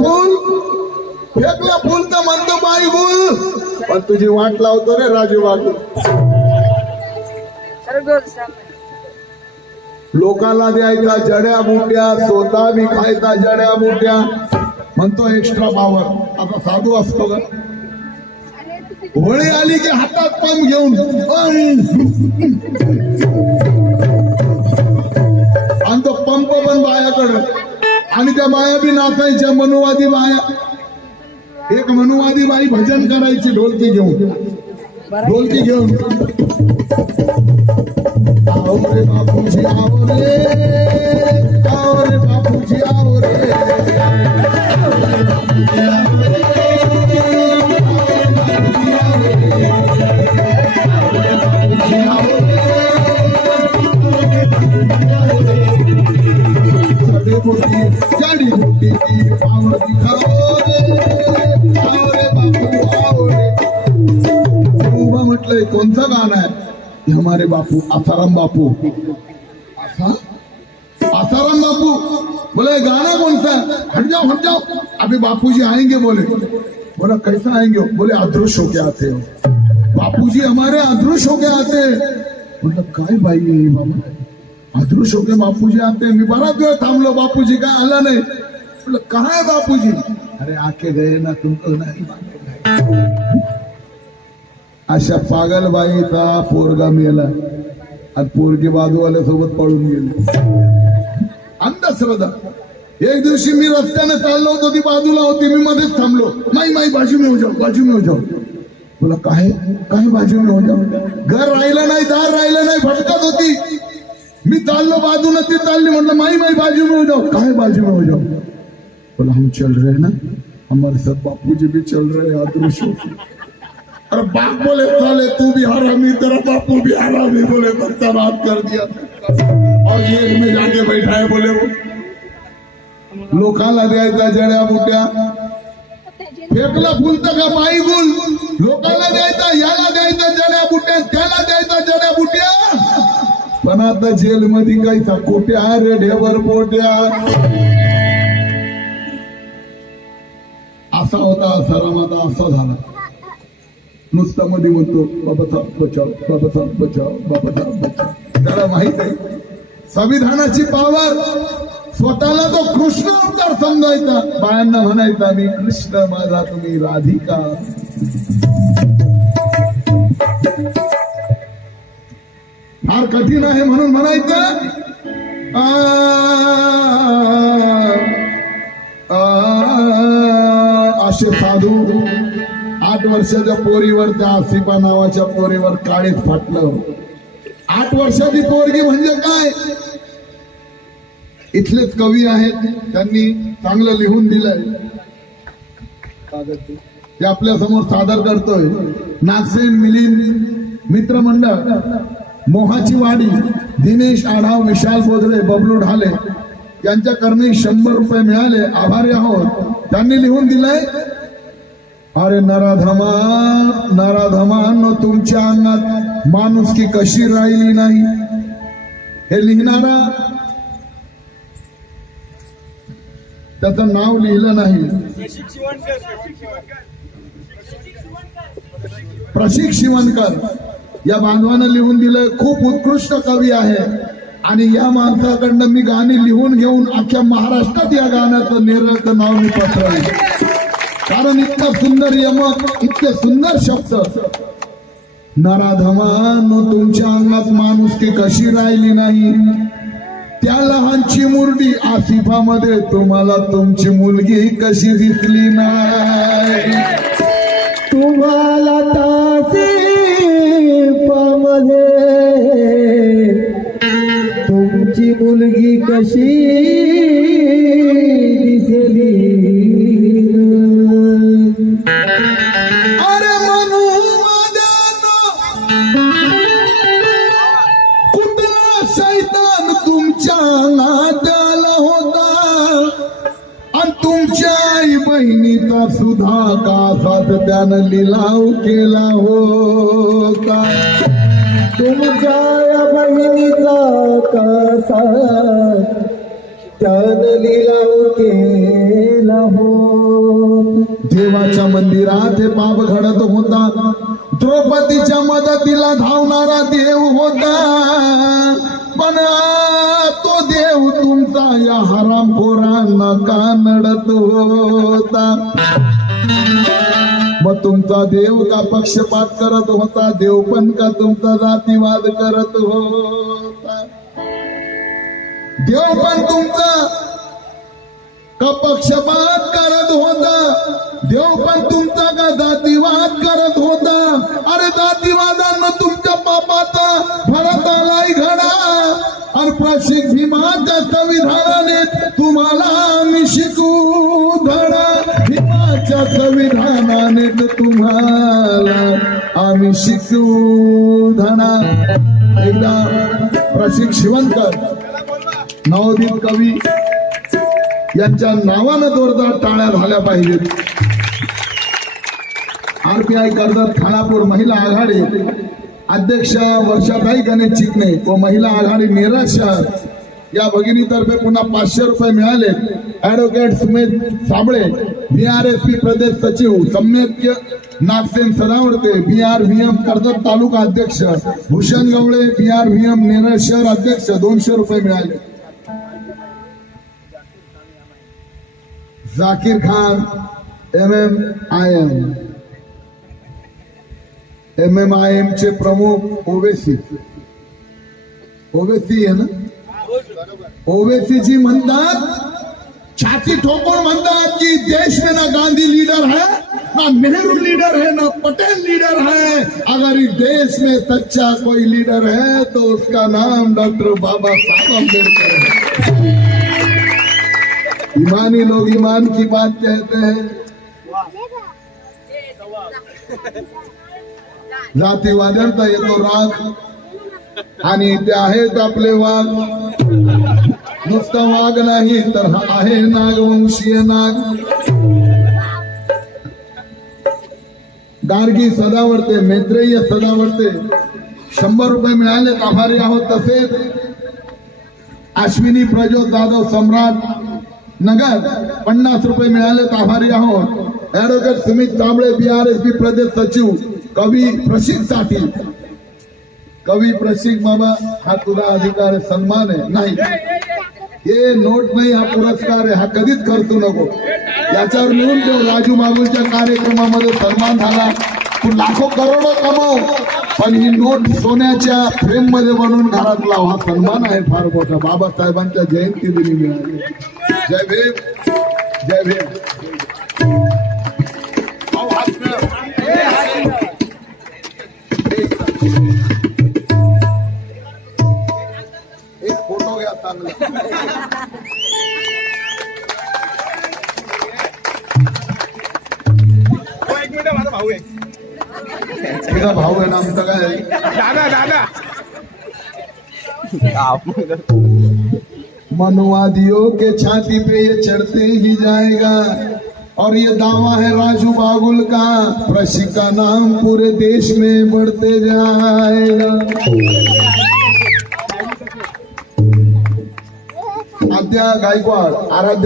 फुल तर म्हणतो बाईगुल. पण तुझी वाट लावतो रे राजू बाबू. लोकांना द्यायचा जड्या बुट्या, स्वतः बी खायचा जड्या बुट्या. म्हणतो एक्स्ट्रा पॉवर. आता साधू असतो का? होळी आली की हातात पंप घेऊन आणि तो पंप पण बायाकडं. आणि त्या बाया बी नाचायच्या मनुवादी बाया. एक मनुवादी बाई भजन करायची ढोलकी घेऊन. आओ रे बापूजी आओ रे, आओ रे बापूजी आओ रे. जड़ी बूटी की पावर दिखाओ रे, आओ रे बापू आओ रे. उभा म्हटलंय कोणतं गाणं आहे? हमारे बापू आसाराम बापू. आसाराम बापू बोले गाना कौन सा? हट जाओ. अभी बापूजी आएंगे. बोला कैसा आएंगे? बोले अदृश्य होके आते हो. बापूजी हमारे अदृश्य होके आते. बोला काय बाई बाबा अदृश्य होके बापूजी आते. मी बराच वेळ थांबलो, बापूजी काय आला नाही. बोला कहा है बापूजी? अरे आके गए ना तुमको नाही. अशा पागलबाईचा पोरगा मेला आणि पोरगी बाजूवाल्यासोबत पळून गेली. अंधश्रद्धा. एक दिवशी मी रस्त्याने चाललो होतो, ती बाजूला होती, मी मध्येच थांबलो. माई बाजू में हो जाओ. बोला काय बाजू में हो जाओ? घर राहिलं नाही, दार राहिलं नाही, भटकत होती. मी चाललो बाजूला, ती चालली. म्हटलं माई बाजू में हो जाओ. काय बाजू में हो जाओ? बोला हम चल रहे ना, हमारे साथ बापूजी भी चल रहे अदृश्य. अरे बाप बोले साले तू भी हरामी, तेरा बापू भी हरामी. बोले बच्चा बात कर दिया और जेल में जाके बैठा है. बोले वो लोकांना द्यायचा जड्या बुट्या. फेकला फुलत का बाई गुल. लोकांना द्यायचा, याला द्यायचा जड्या बुट्या, त्याला द्यायचा जड्या बुट्या. पण आता जेल मध्ये कायचा कोट्या रेढ्यावर पोट्या. असा होता आसाराम, आता असा झाला. नुसता मध्ये म्हणतो बाबासाहेब बचाव, बाबासाहेब बचाव, बाबासाहेब बचाव. त्याला माहित आहे संविधानाची पावर. स्वतःला तो कृष्ण अवतार समजायचा. बायांना म्हणायचा मी कृष्ण, माझा तुम्ही राधिका. फार कठीण आहे म्हणून म्हणायचं असे साधू 8 वर्षाच्या पोरीवर, त्या आसिफा नावाच्या पोरीवर काळीच फाटलं. 8 वर्षाची पोरगी म्हणजे काय? इथलेच कवी आहेत, त्यांनी चांगलं लिहून दिलंय, ते आपल्या समोर सादर करतोय. नागसेन मिलिंद मित्रमंडळ, मोहाची वाडी, दिनेश आढाव, विशाल बोधरे, बबलू ढाले यांच्या करणी 100 रुपये मिळाले. आभारी आहोत. त्यांनी लिहून दिलंय, अरे नराधमान तुमच्या अंगात माणुसकी कशी राहिली नाही. हे लिहिणारा त्याचं नाव लिहिलं नाही, प्रशिक शिवणकर या बांधवानं लिहून दिलंय. खूप उत्कृष्ट कवी आहे आणि या माणसाकडनं मी गाणी लिहून घेऊन अख्ख्या महाराष्ट्रात या गाण्याचं नेरळचं नाव मी पसरवलं. कारण इतका सुंदर यमक, इतके सुंदर शब्द. नराधमान तुमच्या अंगात माणुसकी कशी राहिली नाही. त्या लहानची मुरडी आसिफामध्ये तुम्हाला तुमची मुलगी कशी दिसली नाही. तुम्हाला तासिफामध्ये तुमची मुलगी कशी दिसली. अरे मनू कुठला शैतान तुमच्या नात्याला होता आणि तुमच्या आई बहिणीचा सुद्धा कासात त्यानं लिलाव केला होता. तुमच्या या बहिणीचा कसा त्यानं लिलाव केला हो. देवाच्या मंदिरात हे पाप घडत होता. द्रौपदीच्या मदतीला धावणारा देव होता, पण तो देव तुमचा या हरामखोरांना का नडत होता. मग तुमचा देव का पक्षपात करत होता. देव पण का तुमचा जातीवाद करत होता. देव पण तुमचा का पक्षपात करत होता. देव पण तुमचा का जातीवाद करत होता. अरे जातीवादांना तुमच्या पापाचा भरत आलाय घडा. आणि प्रशिक भीमाच्या संविधानाने तुम्हाला आम्ही शिकू धडा. भीमाच्या संविधानाने तुम्हाला आम्ही शिकू धडा. एकदा प्रशिक शिवणकर नवोदित कवी यांच्या नावानं जोरदार टाळ्या झाल्या पाहिजेत. RPI कर्जत खानापूर महिला आघाडी अध्यक्ष वर्षाताई गणेश चिकणे व महिला आघाडी मिरज शहर या भगिनीतर्फे पुन्हा 500 रुपये मिळाले. ऍडव्होकेट सुमेध साबळे BRSP प्रदेश सचिव, सम्यक्य नागसेन सदावर्ते BRVM कर्जत तालुका अध्यक्ष, भूषण गवळे BRVM मिरज शहर अध्यक्ष 200 रुपये मिळाले. जाकीर खान MMIM चे प्रमुख ओवेसी आहे ना. ओवेसी जी म्हणतात, छाती ठोकून म्हणतात की देश में ना गांधी लीडर है, ना नेहरू लीडर है, ना पटेल लीडर है. अगर इस देश में सच्चा कोई लीडर है तो उसका नाम डॉक्टर बाबा साहब अम्बेडकर है. ईमानी लोग ईमान की बात कहते हैं. जातीवाद्यांचा येतो राग आणि ते आहेत आपले वाघ. नुसता वाघ नाही तर हा आहे नागवंशीय नाग. गार्गी सदावर्ते, मैत्रेय सदावर्ते 100 रुपये मिळाले. आभारी आहोत. तसेच अश्विनी प्रज्योत जाधव सम्राट नगर 50 रुपये मिळाले. आभारी आहोत. ऍडव्होकेट सुमित कांबळे BRSP प्रदेश सचिव, कवी प्रशिक साठी. कवी प्रशिक बाबा, हा तुझा अधिकार आहे, सन्मान आहे. नाही, हे नोट नाही, हा पुरस्कार आहे. हा कधीच खर्चू नको. याच्यावर लिहून ठेव, राजू मागूच्या कार्यक्रमामध्ये सन्मान झाला. तू लाखो करोडो कमाव, पण ही नोट सोन्याच्या फ्रेम मध्ये बनवून घरात लावा, हा सन्मान आहे फार मोठा. बाबासाहेबांच्या जयंती दिनी मिळाले. जय भीम, जय भीम. भाऊ, हात मिळव. एक फोटो घ्या चांगला. तुझा भाऊ आहे ना, आमचं काय आहे? दादा मनुवादियों के छाती पे ये चढ़ते ही जाएगा. और ये दावा है राजू बागुल का, प्रशिक का नाम पूरे देश में बढ़ते जाएगा. आराध्या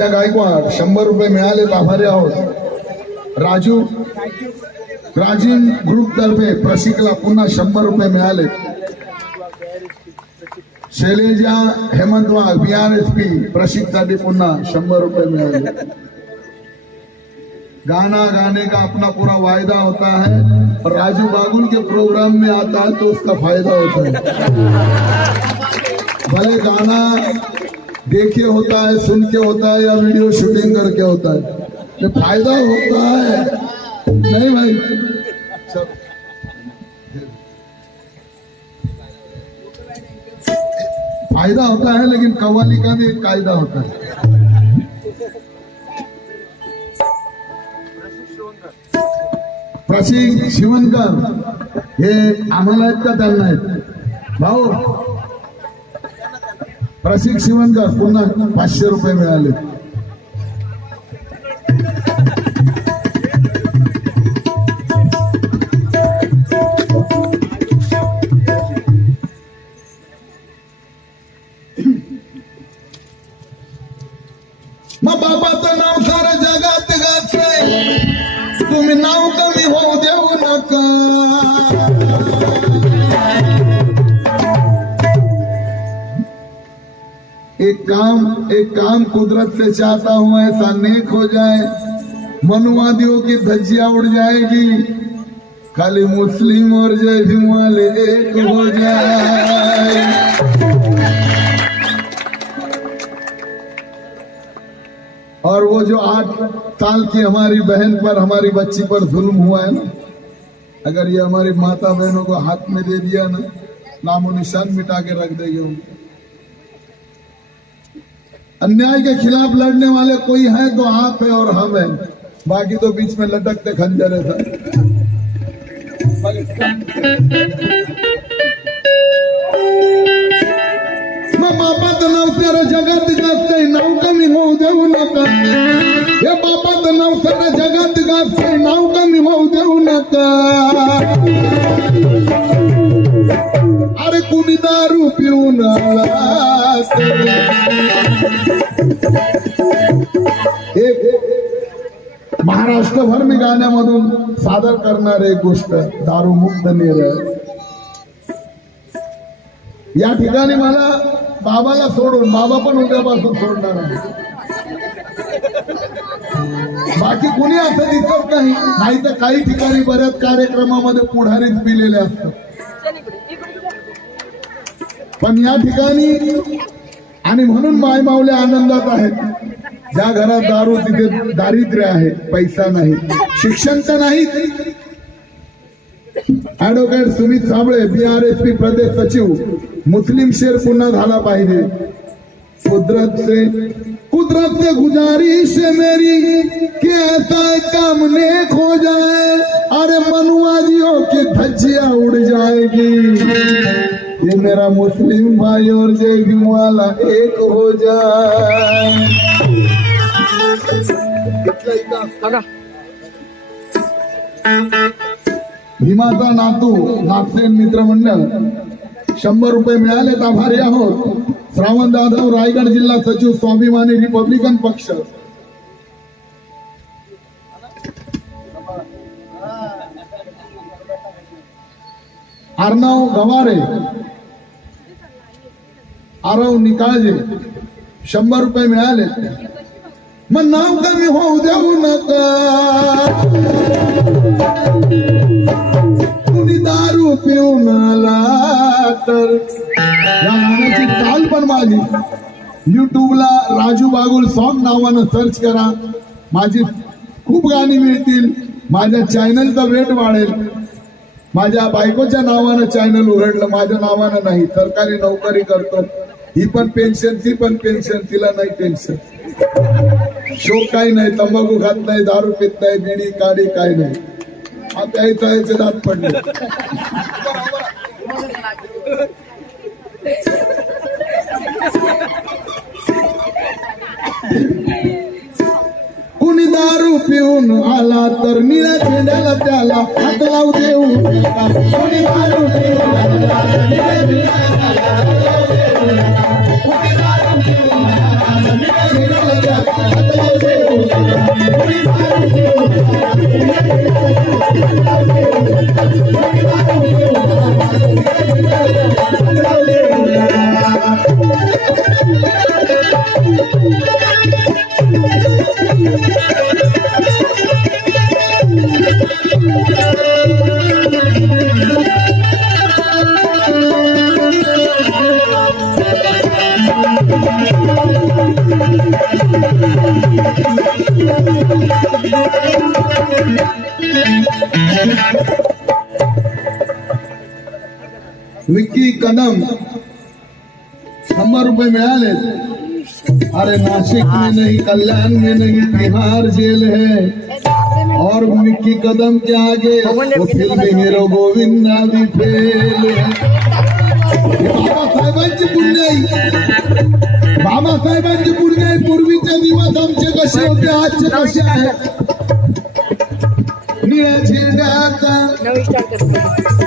गायकवाड 100 रुपये मिळाले, आभारी आहोत. राजीव ग्रुप तर्फे प्रशिकला पुन्हा 100 रुपये मिळाले. शैलेजा हेमंत वाघ BRSP प्रशिक साठी पुन्हा 100 रुपये मिळाले. गाना गाने का अपना पूरा वायदा होता है, और राजू बागुल के प्रोग्राम में आता है तो उसका फायदा होता है. भले गाना देखे होता है, सुन के होता है, या वीडियो शूटिंग करके होता है, ये फायदा होता है. नहीं भाई, सब फायदा होता है, लेकिन कव्वाली का भी एक कायदा होता है. प्रशिक शिवणकर हे आम्हाला आहेत का त्यांना आहेत? भाऊ प्रशिक शिवणकर पुन्हा 500 रुपये मिळाले. मग बाबाचं नाव सारं जगात गाजतंय, तुम्ही नाव कमी होऊ देऊ नका. एक काम कुदरत से चाहता हूं, ऐसा नेक हो जाए, मनुवादियों की धज्जियां उड़ जाएगी, खाली मुस्लिम और जय भीम वाले एक हो जाए. और वो जो 8 साल की हमारी बहन पर, हमारी बच्ची पर जुल्म हुआ है ना, अगर ये हमारी माता बहनों को हाथ में दे दिया ना, नामो निशान मिटा के रख देंगे उनको. अन्याय के खिलाफ लड़ने वाले कोई है तो आप है और हम हैं, बाकी तो बीच में लटकते खंजर है सब. बापाचं नाव सारं जगात गाजतंय, नाव कमी होऊ देऊ नका. हे बापाचं नाव सारं जगात गाजतंय, नाव कमी होऊ देऊ नका. अरे कुणी दारू पिऊन महाराष्ट्रभर मी गाण्यामधून सादर करणार एक गोष्ट, दारू मुक्त निर्णय. या ठिकाणी मला बाबाला सोडून, बाबा पण उद्यापासून सोडणार आहे, बाकी कुणी असं दिसत नाही तर काही ठिकाणी बऱ्याच कार्यक्रमामध्ये पुढारीच पिलेले असतात. पण या ठिकाणी आणि म्हणून माय माऊले आनंदात आहेत. ज्या घरात दारू तिथे दारिद्र्य आहे, पैसा नाही, शिक्षण तर नाही. ऍडव्होकेट सुमित साबळे BRSP प्रदेश सचिव, मुस्लिम शेर पुन्हा झाला पाहिजे. कुदरत से गुजारिश है मेरी कि ऐसा काम नेक हो जाए, अरे मनुवादियों की धज्जियां उड़ जाएगी, ये मेरा मुस्लिम भाई और जय भीम वाला एक हो जाए. भीमाचा नातू नागसेन मित्र मंडळ 100 रुपये मिळालेत, आभारी आहोत. श्रावण जाधव रायगड जिल्हा सचिव स्वाभिमानी रिपब्लिकन पक्ष. अर्णव गवारे, आरव निकाळजे 100 रुपये मिळाले. मग नाव कमी होऊ देऊ नका. कुणी दारू दारू पिऊन आला तर या गाण्याची चाल पण माझी युट्यूबला राजू बागुल सॉन्ग नावानं सर्च करा. माझी खूप गाणी मिळतील. माझ्या चॅनलचा वेट वाढेल. माझ्या बायकोच्या नावानं चॅनल उघडलं, माझ्या नावानं नाही. सरकारी नोकरी करतो, ही पण पेन्शन ती पण पेन्शन, तिला नाही टेन्शन. शोक काही नाही, तंबाखू खात नाही, दारू पित नाही, बिडी काडी काही नाही. आता यायचे दात पडले. कुणी दारू पिऊन आला तर निळ्या झेंड्याला त्याला हात लावू देऊ नका. कुणी दारू पिऊन आला तर निळ्या झेंड्याला त्याला हात लावू देऊ नका. कुणी दारू पिऊन आला तर निळ्या झेंड्याला त्याला हात लावू देऊ नका. कुणी दारू पिऊन आला तर निळ्या झेंड्याला त्याला हात लावू देऊ नका. कुणी दारू पिऊन आला तर निळ्या झेंड्याला त्याला हात लावू देऊ नका. विक्की कदम 100 रुपये मिळाले. अरे नासिक में नहीं, कल्याण में नहीं, बिहार जेल है. और विक्की कदम के आगे वो फिल्म हीरो गोविंदा भी फेल है. बाबासाहेबांची पुण्य आहे. बाबासाहेबांची पुण्य आहे. पूर्वीचे दिवस आमचे कसे होते, आजचे कसे आहेत. निळ्या झेंड्याचा नवी स्टार्ट करतो